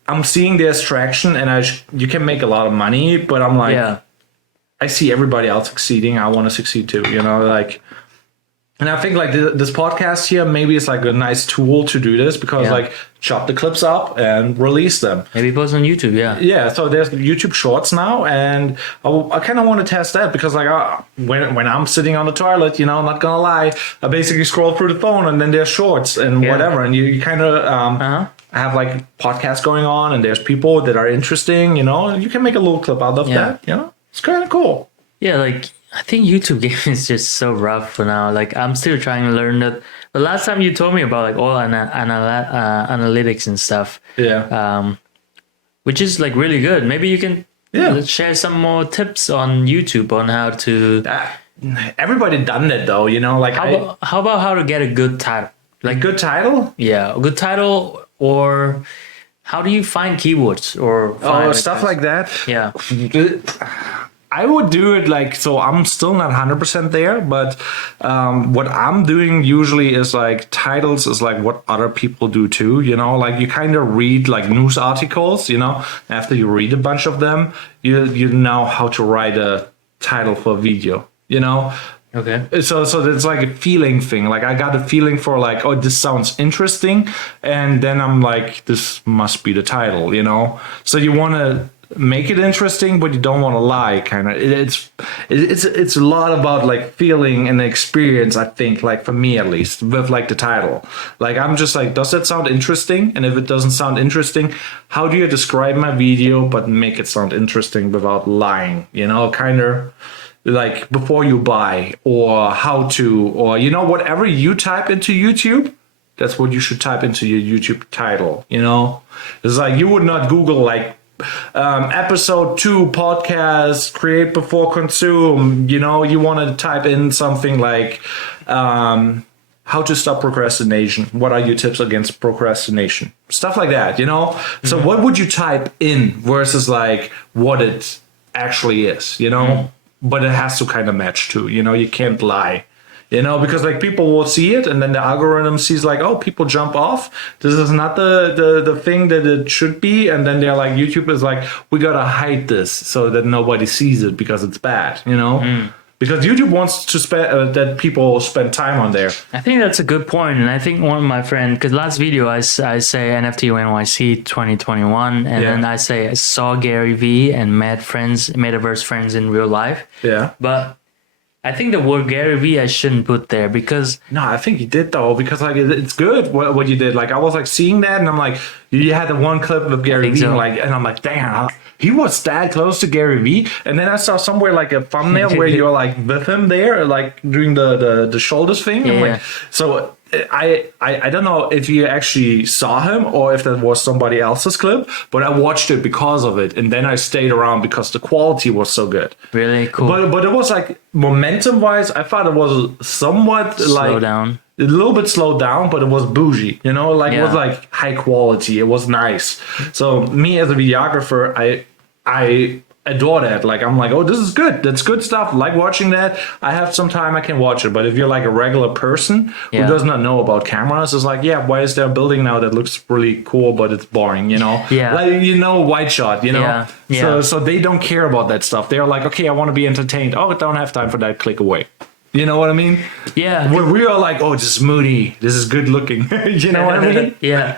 I'm seeing there's traction, and you can make a lot of money. But I'm like, I see everybody else succeeding. I want to succeed too. And I think like this podcast here, maybe it's like a nice tool to do this because like chop the clips up and release them. Maybe post on YouTube, Yeah, so there's YouTube Shorts now, and I kind of want to test that because like when I'm sitting on the toilet, I'm not gonna lie, I basically scroll through the phone and then there's Shorts and whatever, and you kind of have like podcasts going on, and there's people that are interesting. You can make a little clip out of that. It's kind of cool. Yeah, like. I think YouTube game is just so rough for now. Like I'm still trying to learn that. The last time you told me about like all analytics and stuff, which is like really good. Maybe you can share some more tips on YouTube on how to. Everybody done that though, Like how about how to get a good title? Like good title? Yeah, a good title, or how do you find keywords or stuff like that? Yeah. I would do it so I'm still not 100% there, but what I'm doing usually is like titles is like what other people do too, like you kind of read like news articles, after you read a bunch of them, you know how to write a title for a video, Okay. So it's like a feeling thing. Like I got a feeling for like, oh, this sounds interesting. And then I'm like, this must be the title, So you want to make it interesting, but you don't want to lie. Kind of, it's a lot about like feeling and experience. I think, like for me at least, with like the title. Like I'm just like, does that sound interesting? And if it doesn't sound interesting, how do you describe my video but make it sound interesting without lying? Kind of like before you buy, or how to, or whatever you type into YouTube. That's what you should type into your YouTube title. It's like you would not Google like. Episode 2 podcast, create before consume. You want to type in something like how to stop procrastination. What are your tips against procrastination? stuff like that, you know? So what would you type in versus like what it actually is, you know? But it has to kind of match too, you know? You can't lie. You know, because like people will see it and then the algorithm sees like, oh, people jump off. This is not the thing that it should be. And then they're like, YouTube is like, we got to hide this so that nobody sees it because it's bad, you know? Because YouTube wants to spend that people spend time on there. I think that's a good point. And I think one of my friends, because last video I say NFT NYC 2021. And then I say I saw Gary V and met friends, metaverse friends in real life. Yeah. But I think the word Gary V I shouldn't put there because... No, I think you did though, because like it's good what you did. Like I was like seeing that and I'm like, you had the one clip of Gary V and I'm like, damn, he was that close to Gary V. And then I saw somewhere like a thumbnail where you're like with him there, like doing the shoulders thing. Yeah. I'm like, so I don't know if you actually saw him or if that was somebody else's clip, but I watched it because of it. And then I stayed around because the quality was so good. Really cool. But it was like momentum wise, I thought it was somewhat slow down. A little bit slowed down, but it was bougie, you know, like it was like high quality. It was nice. So me as a videographer, I adore that. Like I'm like, oh, this is good. That's good stuff. Like watching that. I have some time I can watch it. But if you're like a regular person who does not know about cameras, it's like, yeah, why is there a building now that looks really cool, but it's boring, you know? Yeah. Like, you know, white shot, you know? Yeah. Yeah. So they don't care about that stuff. They're like, okay, I want to be entertained. Oh, I don't have time for that. Click away. You know what I mean? Yeah. Where we are like, oh, this is moody. This is good looking. You know what I mean? Yeah.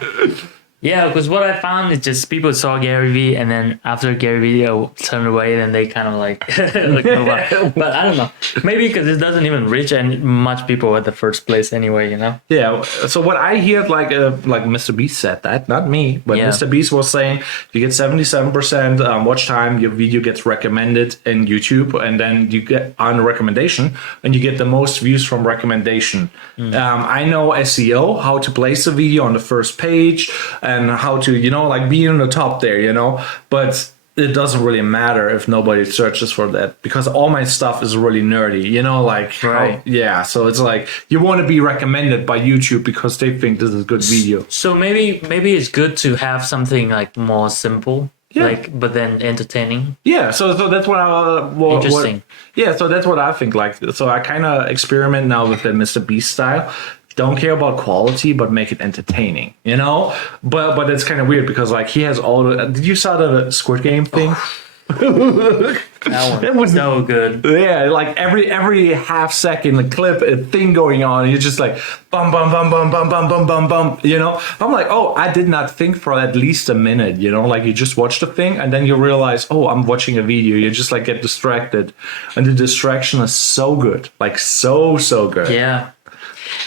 Yeah, because what I found is just people saw Gary Vee and then after Gary Vee turned away, then they kind of like, move on. But I don't know. Maybe because it doesn't even reach much people at the first place anyway, you know? Yeah. So what I hear, like Mr. Beast said that, not me, but Mr. Beast was saying you get 77% watch time, your video gets recommended in YouTube, and then you get on recommendation, and you get the most views from recommendation. I know SEO, how to place a video on the first page, and how to, you know, like be in the top there, you know, but it doesn't really matter if nobody searches for that because all my stuff is really nerdy, you know, like, so it's like you want to be recommended by YouTube because they think this is a good video. So maybe it's good to have something like more simple. Yeah. Like, but then entertaining. Yeah, so that's what I interesting. So that's what I think. Like, so I kind of experiment now with the Mr. Beast style. Don't care about quality, but make it entertaining, you know. But it's kind of weird because like he has all the. Did you saw the Squid Game thing? That was so good. Yeah, like every half second, the clip, a thing going on, and you're just like bum bum bum bum bum bum bum bum bum. You know, I'm like, oh, I did not think for at least a minute. You know, like you just watch the thing, and then you realize, oh, I'm watching a video. You just like get distracted, and the distraction is so good, like so good. Yeah.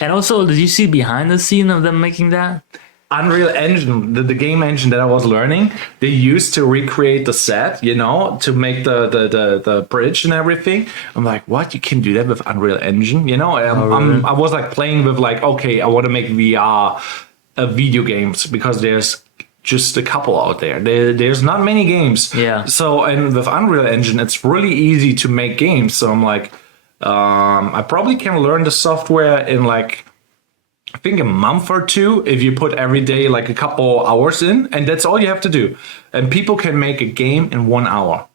And also, did you see behind the scene of them making that? Unreal Engine, the game engine that I was learning, they used to recreate the set, you know, to make the bridge and everything. I'm like, what? You can do that with Unreal Engine? You know, I was like playing with like, okay, I want to make VR video games because there's just a couple out there. There's not many games. Yeah. So, and with Unreal Engine, it's really easy to make games. So I'm like, I probably can learn the software in like, I think a month or two if you put every day like a couple hours in, and that's all you have to do. And people can make a game in 1 hour.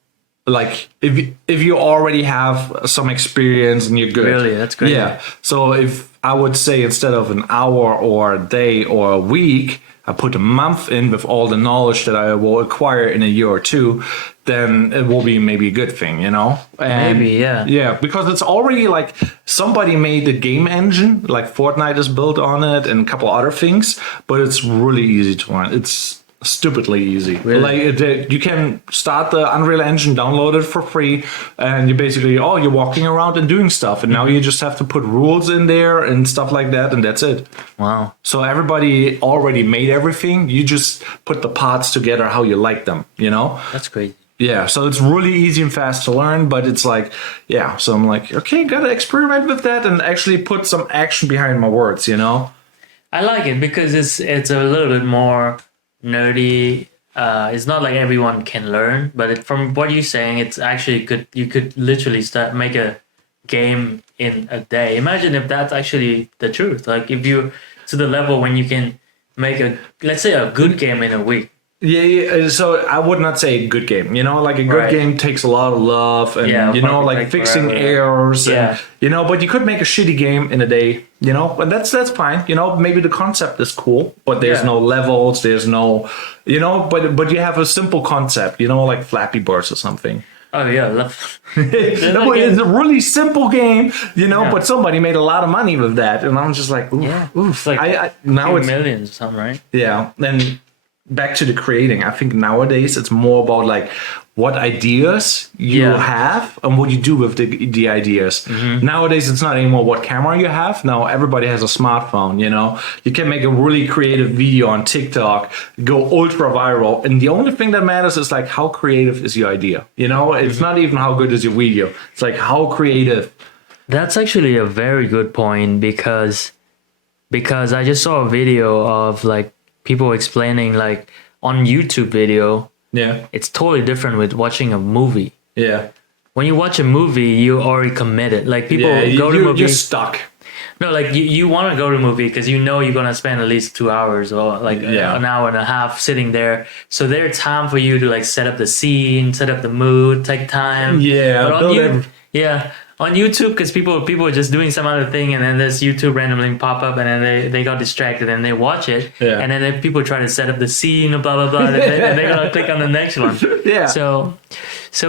Like if you already have some experience and you're good. Really, that's great. Yeah. So if I would say instead of an hour or a day or a week, I put a month in with all the knowledge that I will acquire in a year or two, then it will be maybe a good thing, you know? And maybe, yeah. Yeah, because it's already like somebody made the game engine, like Fortnite is built on it and a couple other things, but it's really easy to learn. It's stupidly easy. Really? Like you can start the Unreal Engine, download it for free, and you basically, you're walking around and doing stuff, and now you just have to put rules in there and stuff like that, and that's it. Wow. So everybody already made everything. You just put the parts together how you like them, you know? That's great. Yeah, so it's really easy and fast to learn, but it's like, yeah, so I'm like, okay, gotta experiment with that and actually put some action behind my words, you know? I like it because it's a little bit more nerdy. It's not like everyone can learn, but from what you're saying, it's actually you could literally make a game in a day. Imagine if that's actually the truth. Like if you to the level when you can let's say a good game in a week? Yeah, so I would not say a good game. Like a good game takes a lot of love and like fixing errors. And, but you could make a shitty game in a day. And that's fine. Maybe the concept is cool, but there's no levels. There's no, but you have a simple concept. Like Flappy Birds or something. Oh yeah, it's a really simple game, but somebody made a lot of money with that, and I'm just like, oof. Like now it's millions or something, right? Yeah, and back to the creating. I think nowadays it's more about like what ideas you have and what you do with the ideas. Nowadays it's not anymore what camera you have. Now everybody has a smartphone. You can make a really creative video on TikTok, go ultra viral, and the only thing that matters is like how creative is your idea. It's not even how good is your video. It's like how creative. That's actually a very good point because I just saw a video of like people explaining like on YouTube video. Yeah. It's totally different with watching a movie. Yeah. When you watch a movie, you already committed. Like people go to movies. You're stuck. No, like you want to go to a movie because you're going to spend at least 2 hours or like an hour and a half sitting there. So there's time for you to like set up the scene, set up the mood, take time. Yeah. But on YouTube, because people are just doing some other thing, and then this YouTube randomly pop up, and then they got distracted and they watch it, and then people try to set up the scene, blah blah blah, and they're gonna click on the next one. Yeah. So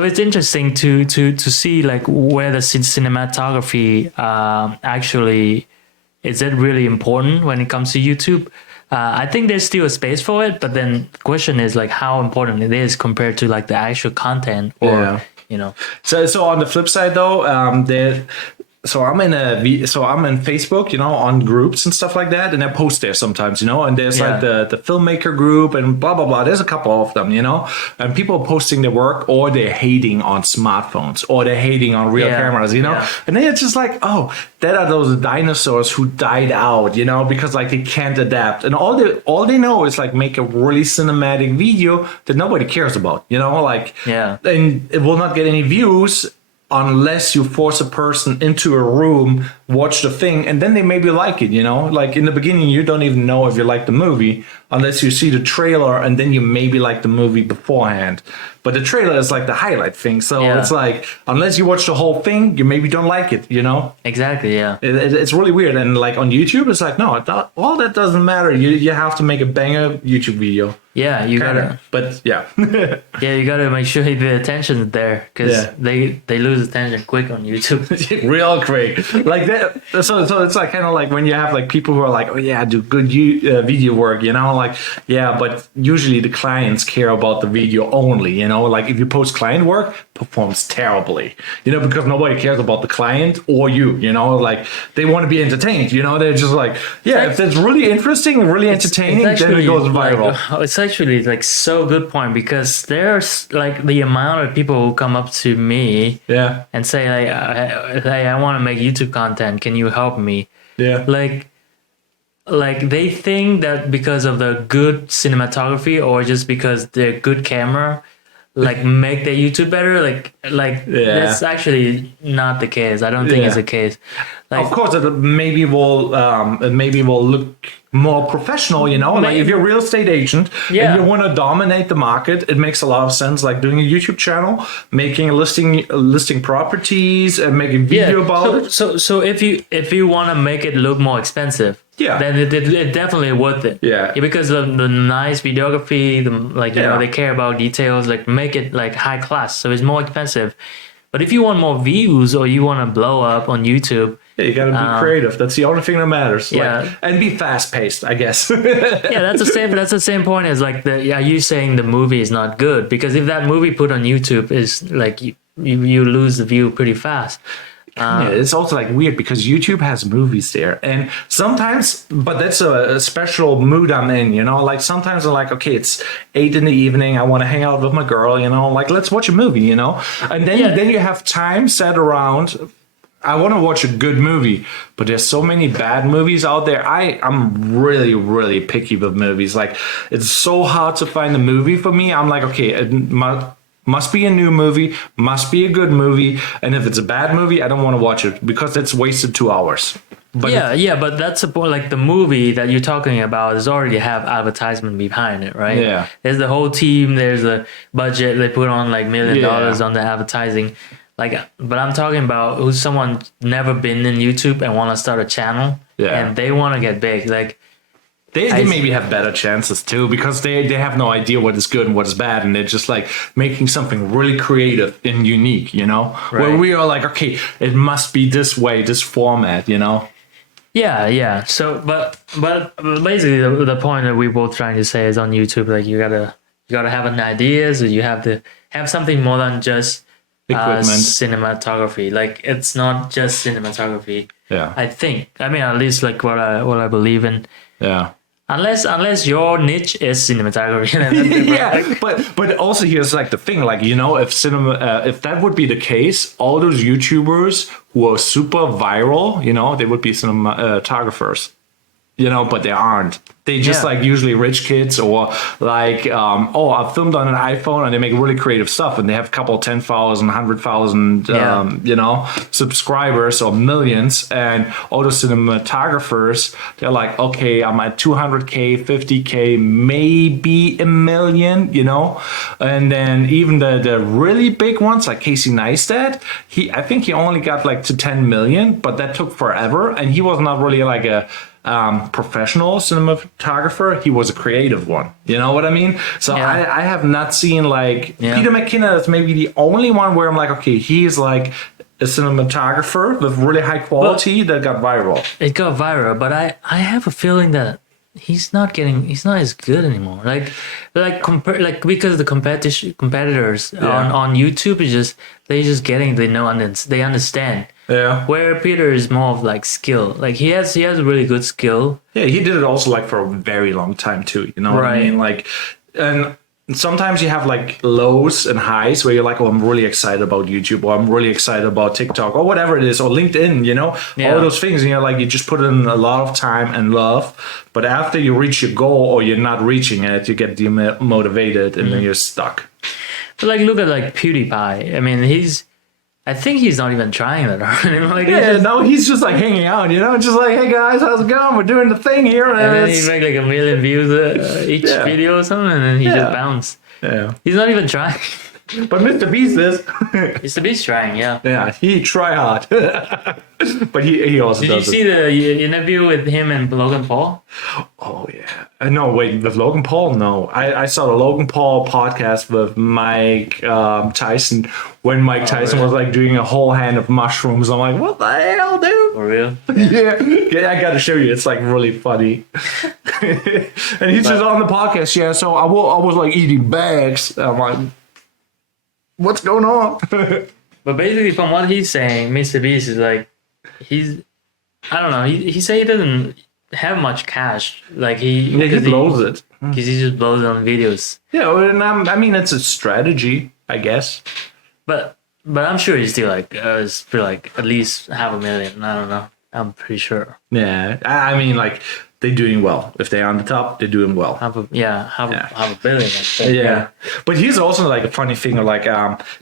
it's interesting to see like where the cinematography actually is it really important when it comes to YouTube. I think there's still a space for it, but then the question is like how important it is compared to like the actual content or. So on the flip side though, I'm in Facebook, on groups and stuff like that, and I post there sometimes, and there's like the filmmaker group and blah blah blah. There's a couple of them, and people are posting their work, or they're hating on smartphones, or they're hating on real cameras, and then it's just like, oh, that are those dinosaurs who died out, because like they can't adapt, and all they know is like make a really cinematic video that nobody cares about, and it will not get any views unless you force a person into a room, watch the thing, and then they maybe like it, Like in the beginning, you don't even know if you like the movie unless you see the trailer, and then you maybe like the movie beforehand. But the trailer is like the highlight thing. So it's like, unless you watch the whole thing, you maybe don't like it, Exactly, yeah. It's really weird. And like on YouTube, it's like, no, all that doesn't matter. You have to make a banger YouTube video. Yeah, you gotta. But yeah. You gotta make sure the attention's there, because they lose attention quick on YouTube. Real quick. Like that. So it's like kind of like when you have like people who are like, oh yeah, I do good video work, like, but usually the clients care about the video only, like if you post client work, performs terribly, because nobody cares about the client or you, like they want to be entertained, they're just like, if it's really interesting and really entertaining, then it goes viral. Like, it's actually like so good point, because there's like the amount of people who come up to me and say like, hey, I want to make YouTube content, can you help me? Like they think that because of the good cinematography or just because they're good camera, like make their YouTube better, that's actually not the case. I don't think it's the case. Like, of course, it maybe will look more professional, like if you're a real estate agent and you want to dominate the market, it makes a lot of sense, like doing a YouTube channel, making a listing properties and making video about it. So if you want to make it look more expensive, then it definitely worth it. Because of the nice videography, they care about details, like make it like high class, so it's more expensive. But if you want more views or you want to blow up on YouTube, you gotta be creative. That's the only thing that matters. And be fast paced, I guess. That's the same point as like you saying the movie is not good, because if that movie put on YouTube is like you lose the view pretty fast. It's also like weird because YouTube has movies there, and sometimes, but that's a special mood I'm in, like sometimes I'm like, okay, it's 8 p.m, I want to hang out with my girl, like let's watch a movie, and then you have time set around. I want to watch a good movie, but there's so many bad movies out there. I'm really, really picky with movies. Like it's so hard to find a movie for me. I'm like, okay, it must be a new movie, must be a good movie. And if it's a bad movie, I don't want to watch it because it's wasted 2 hours. But but that's a point. Like the movie that you're talking about is already have advertisement behind it, right? Yeah. There's the whole team. There's a budget. They put on like $1 million on the advertising. Like, but I'm talking about who's someone never been in YouTube and want to start a channel, and they want to get big. Like, they maybe have better chances too, because they have no idea what is good and what is bad, and they're just like making something really creative and unique, you know. Right. Where we are like, okay, it must be this way, this format, you know. Yeah. So, but basically, the point that we're both trying to say is on YouTube, like you gotta have an idea, so you have to have something more than just equipment, cinematography. Like it's not just cinematography. Yeah. I think. I mean, at least like what I believe in. Yeah. Unless your niche is cinematography. Yeah, but also here's like the thing, like, you know, if that would be the case, all those YouTubers who are super viral, you know, they would be cinematographers, you know, but they aren't. They just like usually rich kids, or like, I filmed on an iPhone, and they make really creative stuff, and they have a couple 10,000, 100,000, you know, subscribers or millions. And all the cinematographers, they're like, okay, I'm at 200K, 50K, maybe 1 million, you know. And then even the really big ones, like Casey Neistat, I think he only got like to 10 million, but that took forever. And he was not really like a professional cinematographer. He was a creative one, you know what I mean? So I have not seen like Peter McKinnon is maybe the only one where I'm like, okay, he's like a cinematographer with really high quality that got viral. It got viral, but I have a feeling that he's not as good anymore. Because the competitors on YouTube they understand. Yeah. Where Peter is more of like skill. Like he has a really good skill. Yeah, he did it also like for a very long time too. You know what I mean? Like, and sometimes you have like lows and highs where you're like, oh, I'm really excited about YouTube, or I'm really excited about TikTok, or whatever it is, or LinkedIn, you know, all those things. And you're like, you just put in a lot of time and love, but after you reach your goal or you're not reaching it, you get demotivated and then you're stuck. But like, look at like PewDiePie. I mean, I think he's not even trying that hard. Like, he's just like hanging out, you know, just like, hey guys, how's it going? We're doing the thing here. And then he make like 1 million views each video or something, and then he just bounced. Yeah. He's not even trying. But Mr. Beast is. Mr. Beast trying, yeah. Yeah, he try hard. But he also Did you see the interview with him and Logan Paul? Oh, yeah. No, wait, with Logan Paul? No. I saw the Logan Paul podcast with Mike Tyson, when Mike Tyson was like doing a whole hand of mushrooms. I'm like, what the hell, dude? For real? Yeah, I gotta show you. It's like really funny. And he's just on the podcast, so I was like eating bags. I'm like, what's going on? But basically, from what he's saying, Mr. Beast is like, I don't know. He said he doesn't have much cash. Like he blows it because he just blows it on videos. Yeah, and I mean it's a strategy, I guess. But I'm sure he's still like at least 500,000. I don't know. I'm pretty sure. Yeah, I mean like they're doing well. If they're on the top, they're doing well. Half a billion. I think. Yeah, but here's also like a funny thing. Like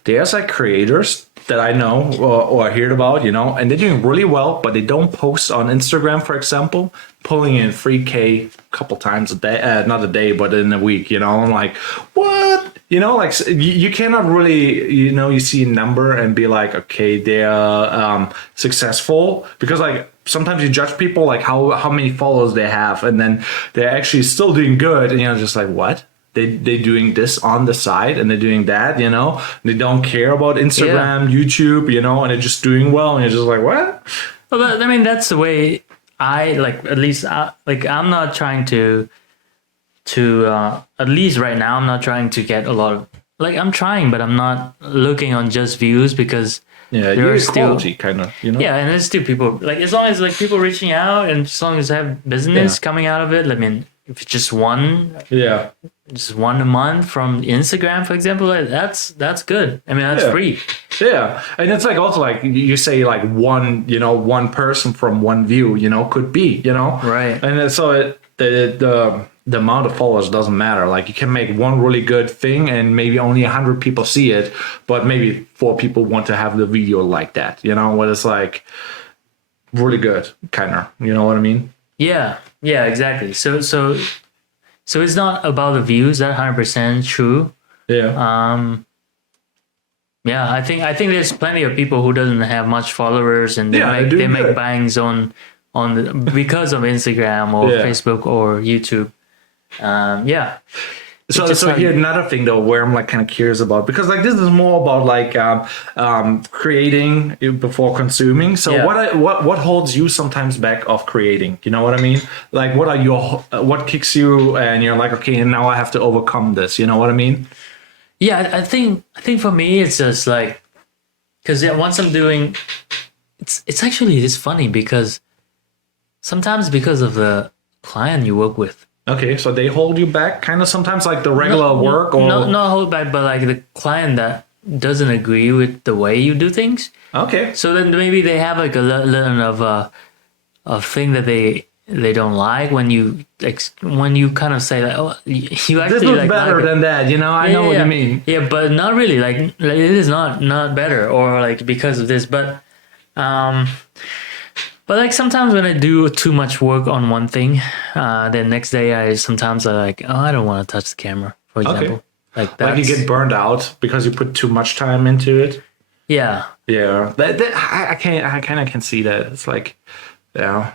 there's like creators that I know or heard about, you know, and they're doing really well, but they don't post on Instagram, for example, pulling in 3K a couple times a day, not a day, but in a week, you know. I'm like, what? You know, like you cannot really, you know, you see a number and be like, okay, they're successful, because like sometimes you judge people like how many followers they have, and then they're actually still doing good, and you know, just like, what? They're doing this on the side, and they're doing that, you know. They don't care about Instagram, YouTube, you know, and they're just doing well, and you're just like, what? Well, I mean, that's the way I like. At least, I'm not trying to at least right now, I'm not trying to get a lot of like. I'm trying, but I'm not looking on just views, because you're still kind of, you know. Yeah, and there's still people like, as long as like people reaching out, and as long as they have business coming out of it. I mean, if it's just one a month from Instagram, for example, like that's good. I mean, that's free. Yeah, and it's like also like you say like one person from one view, you know, could be, you know, right. And so the amount of followers doesn't matter. Like you can make one really good thing and maybe only 100 people see it, but maybe 4 people want to have the video like that, you know. What it's like, really good, kind of. You know what I mean? Yeah, exactly. So it's not about the views. That 100% true. Yeah. Yeah, I think there's plenty of people who doesn't have much followers, and they make bangs on because of Instagram or Facebook or YouTube. Yeah. So here another thing though, where I'm like kind of curious about, because like this is more about like creating before consuming. So what holds you sometimes back of creating? You know what I mean? Like what kicks you and you're like, okay, and now I have to overcome this. You know what I mean? Yeah, I think for me it's just like, because once I'm doing, it's funny because sometimes because of the client you work with. Okay, so they hold you back kind of sometimes, like the regular work, or not hold back, but like the client that doesn't agree with the way you do things. Okay. So then maybe they have like a little of a thing that they don't like when you kind of say like, oh, you actually this looks like better than that, you know? I know what you mean. Yeah, but not really. Like it is not better, or like because of this, but like sometimes when I do too much work on one thing, then next day I like, oh, I don't want to touch the camera, for example. Okay. Like you get burned out because you put too much time into it. Yeah. Yeah. I kind of can see that. It's like, yeah.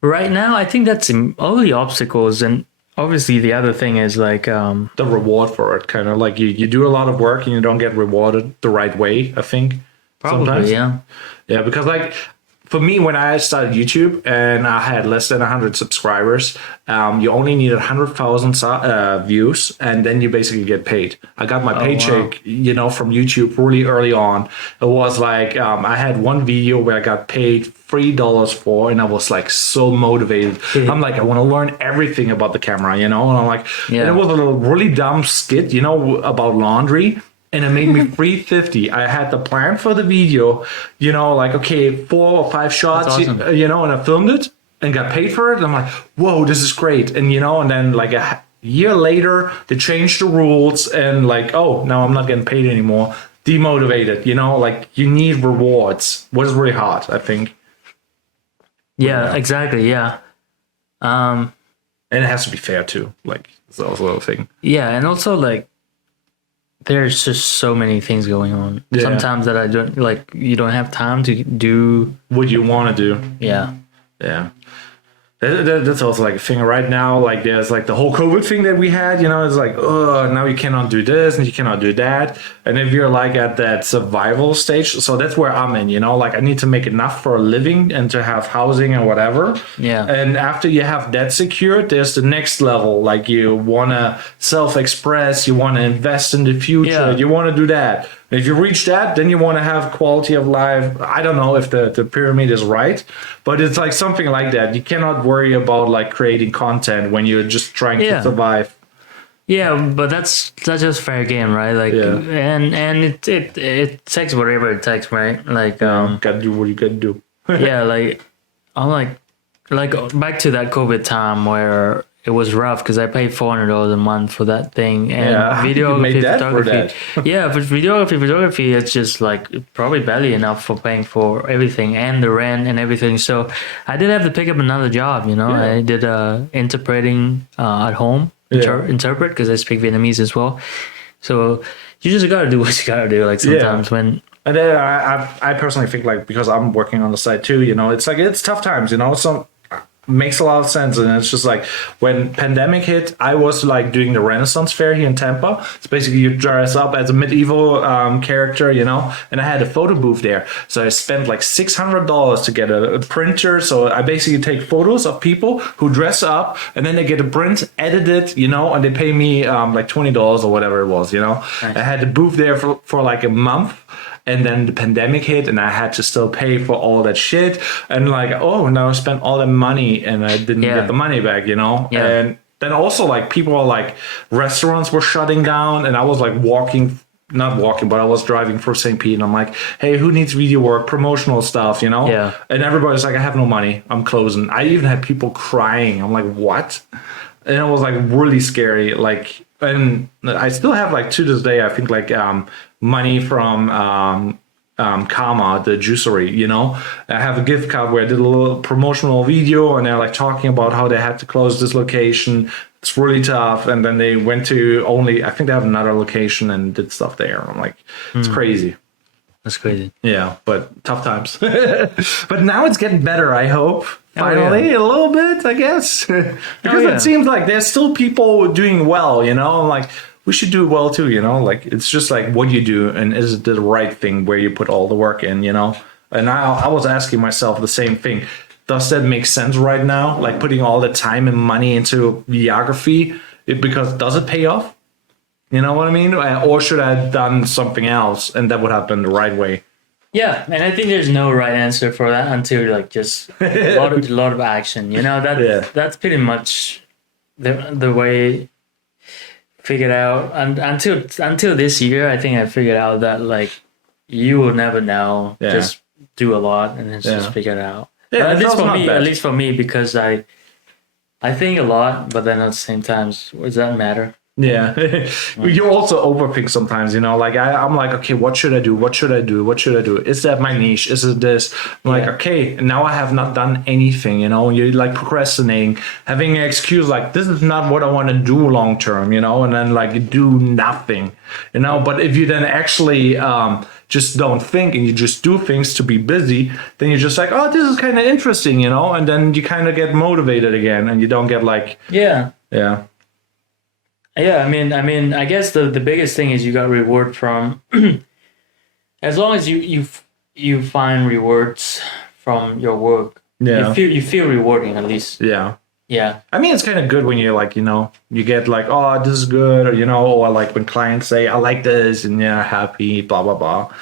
Right now, I think that's all the obstacles, and obviously the other thing is like the reward for it, kind of like you do a lot of work and you don't get rewarded the right way. I think probably sometimes. Yeah, because like for me, when I started YouTube and I had less than 100 subscribers, you only needed 100,000 views, and then you basically get paid. I got my paycheck, from YouTube really early on. It was like I had one video where I got paid $3 for, and I was like so motivated. I'm like, I want to learn everything about the camera, and I'm like, and it was a really dumb skit, about laundry. And it made me $350. I had the plan for the video, like, okay, 4 or 5 shots, awesome. And I filmed it and got paid for it. And I'm like, whoa, this is great. And, and then like a year later, they changed the rules and like, oh, now I'm not getting paid anymore. Demotivated, like you need rewards. Was really hard, I think. Yeah, exactly. Yeah. And it has to be fair too. Like, it's also a thing. Yeah. And also like, there's just so many things going on. Yeah. Sometimes that I don't like. You don't have time to do what you want to do. Yeah. That's also like a thing right now. Like there's like the whole COVID thing that we had. It's like, oh, now you cannot do this and you cannot do that. And if you're like at that survival stage, so that's where I'm in. Like I need to make enough for a living and to have housing and whatever. Yeah. And after you have that secured, there's the next level. Like you want to self-express, you want to invest in the future, you want to do that. If you reach that, then you want to have quality of life. I don't know if the pyramid is right, but it's like something like that. You cannot worry about like creating content when you're just trying to survive. Yeah, but that's just fair game, right? Like, and it takes whatever it takes, right? Like, gotta do what you gotta do. Yeah, like I'm like back to that COVID time where it was rough because I paid $400 a month for that thing, and videography, photography. But videography, it's just like probably barely enough for paying for everything and the rent and everything. So I did have to pick up another job. I did interpreting at home, interpret because I speak Vietnamese as well. So you just gotta do what you gotta do. Like sometimes when. And then I personally think like because I'm working on the side too, it's like it's tough times, So makes a lot of sense. And it's just like when pandemic hit, I was like doing the Renaissance fair here in Tampa. It's basically you dress up as a medieval character, and I had a photo booth there. So I spent like $600 to get a printer. So I basically take photos of people who dress up and then they get a print edited, and they pay me like $20 or whatever it was, Nice. I had the booth there for like a month. And then the pandemic hit and I had to still pay for all that shit. And like, oh, now I spent all that money and I didn't get the money back, Yeah. And then also like people are like, restaurants were shutting down and I was like not walking, but I was driving through St. Pete and I'm like, hey, who needs video work, promotional stuff, Yeah. And everybody's like, I have no money. I'm closing. I even had people crying. I'm like, what? And it was like really scary. Like, and I still have like to this day, I think like, money from Karma, the juicery, you know. I have a gift card where I did a little promotional video and they're like talking about how they had to close this location. It's really tough. And then they went to I think they have another location and did stuff there. I'm like, it's crazy. That's crazy. Yeah, but tough times. But now it's getting better, I hope. Finally, a little bit, I guess. Because it seems like there's still people doing well, you know. I'm like, we should do well too, you know. Like, it's just like what you do and is it the right thing where you put all the work in, you know. And I was asking myself the same thing. Does that make sense right now? Like putting all the time and money into videography, because does it pay off? You know what I mean? Or should I have done something else and that would have been the right way? Yeah, and I think there's no right answer for that until like just a lot of action. You know, that's pretty much the way figured out. And until this year, I think I figured out that like you will never know. Yeah. Just do a lot and then just figure it out. Yeah, at least for me, because I think a lot, but then at the same time, does that matter? Yeah. You also overthink sometimes, you know, like I'm like, okay, what should I do? What should I do? What should I do? Is that my niche? Is it this? I'm like, okay, now I have not done anything, you know, you're like procrastinating, having an excuse like, this is not what I want to do long term, you know, and then like you do nothing, you know. But if you then actually just don't think and you just do things to be busy, then you're just like, oh, this is kind of interesting, you know, and then you kind of get motivated again and you don't get like, Yeah, I mean, I guess the biggest thing is you got reward from, as long as you find rewards from your work. Yeah. You feel rewarding at least. Yeah. Yeah. I mean, it's kind of good when you like, you know, you get like, oh, this is good, or, you know, or like when clients say, I like this, and you're happy, blah, blah, blah.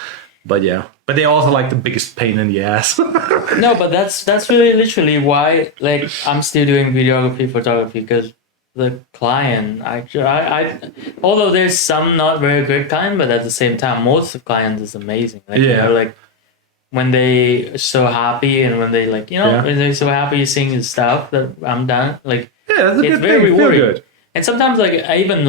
But yeah. But they also like the biggest pain in the ass. No, but that's really literally why, like, I'm still doing videography, photography, because the client, I although there's some not very good client, but at the same time, most of clients is amazing. Like, you know, like when they are so happy and when they like, you know, when they're so happy seeing the stuff that I'm done, like, that's a it's good very thing. Rewarding. Feel good. And sometimes like I even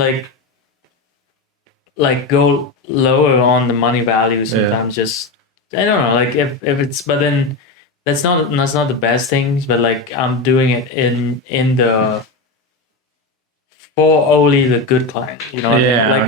like go lower on the money value sometimes. Just I don't know, like if it's, but then that's not the best things, but like I'm doing it in the for only the good client, you know.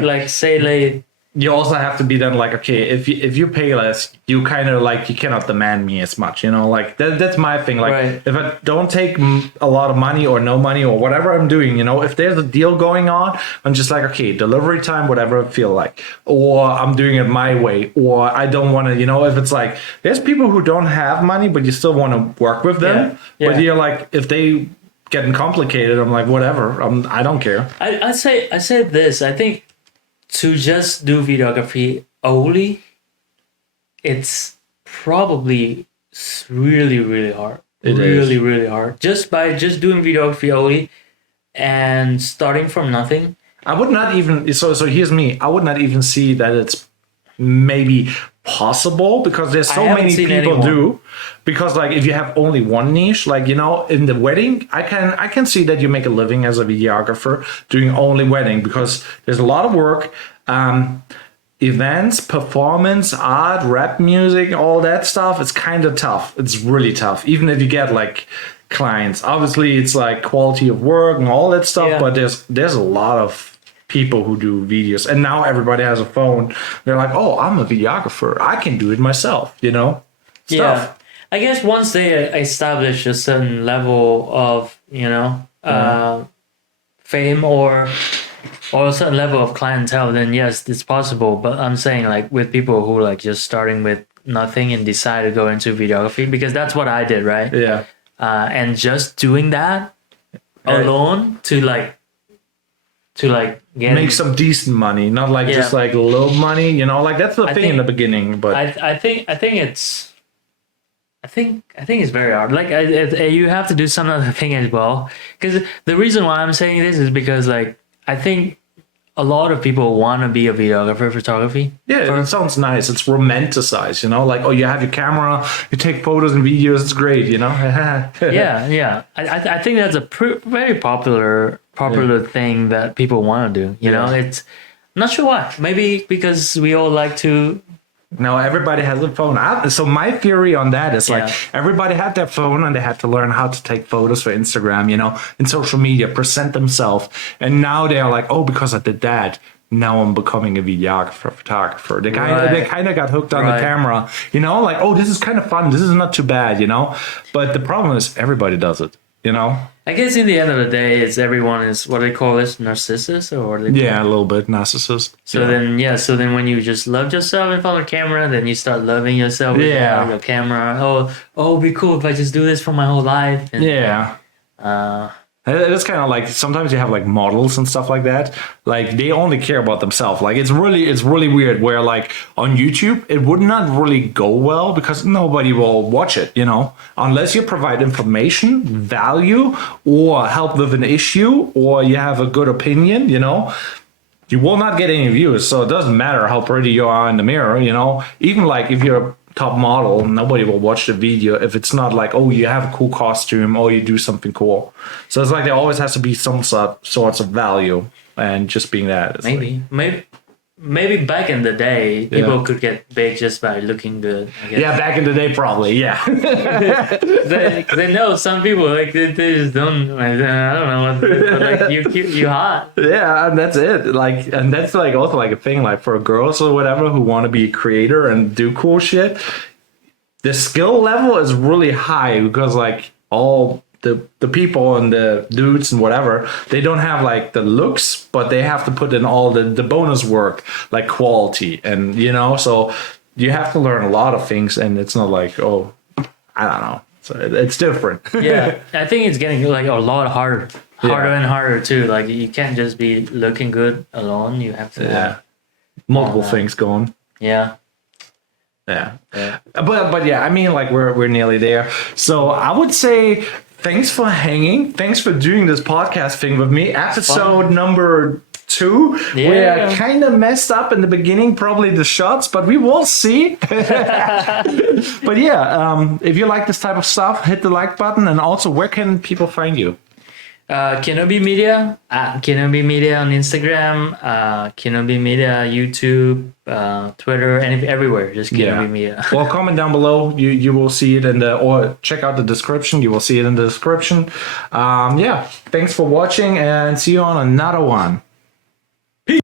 Like say like you also have to be then like, okay, if you pay less, you kind of like you cannot demand me as much, you know. Like that's my thing. Like if I don't take a lot of money or no money or whatever I'm doing, you know, if there's a deal going on, I'm just like, okay, delivery time, whatever I feel like, or I'm doing it my way, or I don't want to, you know. If it's like there's people who don't have money but you still want to work with them, but you're like, if they getting complicated, I'm like, whatever, I don't care. I say this, I think to just do videography only, it's probably really, really hard. Really hard. Just by doing videography only and starting from nothing. I would not even, so here's me, I would not even see that it's maybe possible, because there's so many people do. Because like if you have only one niche, like, you know, in the wedding, I can see that you make a living as a videographer doing only wedding, because there's a lot of work. Events, performance, art, rap music, all that stuff, it's kind of tough. It's really tough, even if you get like clients. Obviously it's like quality of work and all that stuff, but there's a lot of people who do videos, and now everybody has a phone. They're like, oh, I'm a videographer, I can do it myself, you know. Stuff. I guess once they establish a certain level of, you know, fame or a certain level of clientele, then yes, it's possible. But I'm saying like with people who like just starting with nothing and decide to go into videography, because that's what I did, right? Yeah. And just doing that alone to make some decent money, not like just like low money, you know, like that's the thing in the beginning. But I think it's very hard. Like you have to do some other thing as well. Because the reason why I'm saying this is because like I think a lot of people want to be a videographer, photography. Yeah, it sounds nice. It's romanticized, you know, like, oh, you have your camera, you take photos and videos. It's great, you know. Yeah. I think that's a very popular thing that people want to do. You know, it's I'm not sure why. Maybe because we all like to No, everybody has a phone. So my theory on that is like everybody had their phone and they had to learn how to take photos for Instagram, in social media, present themselves. And now they're like, oh, because I did that, now I'm becoming a videographer, photographer. They kind of got hooked on the camera, like, oh, this is kind of fun. This is not too bad, But the problem is everybody does it, I guess in the end of the day, everyone is what they call this, narcissist, or what they a little bit narcissist. So then when you just love yourself in front of the camera, then you start loving yourself with your camera. Oh, it'd be cool if I just do this for my whole life. And, it's kind of like sometimes you have like models and stuff like that. Like they only care about themselves. Like it's really weird where like on YouTube, it would not really go well because nobody will watch it, unless you provide information, value, or help with an issue, or you have a good opinion, you will not get any views. So it doesn't matter how pretty you are in the mirror, even like if you're a top model, nobody will watch the video if it's not like, oh, you have a cool costume or you do something cool. So it's like there always has to be some sorts of value, and just being that. Maybe back in the day, people could get big just by looking good. I guess. Yeah, back in the day, probably. Yeah. they know some people like they just don't. I don't know, but like you hot. Yeah, and that's it. Like, and that's like also like a thing like for girls or whatever who want to be a creator and do cool shit. The skill level is really high because like all the people and the dudes and whatever, they don't have like the looks, but they have to put in all the bonus work, like quality, and so you have to learn a lot of things, and it's not like, oh, I don't know. So it's different. Yeah, I think it's getting like a lot harder and harder too. Like you can't just be looking good alone. You have to multiple things going. Yeah. But yeah, I mean, like we're nearly there. So I would say thanks for hanging. Thanks for doing this podcast thing with me. Episode number 2. Yeah. We kind of messed up in the beginning, probably the shots, but we will see. But yeah, if you like this type of stuff, hit the like button. And also, where can people find you? Kienobi Media, Kienobi Media on Instagram, Kienobi Media, YouTube, Twitter, and everywhere. Just Kienobi Media. Well, comment down below. You will see it or check out the description. You will see it in the description. Thanks for watching, and see you on another one.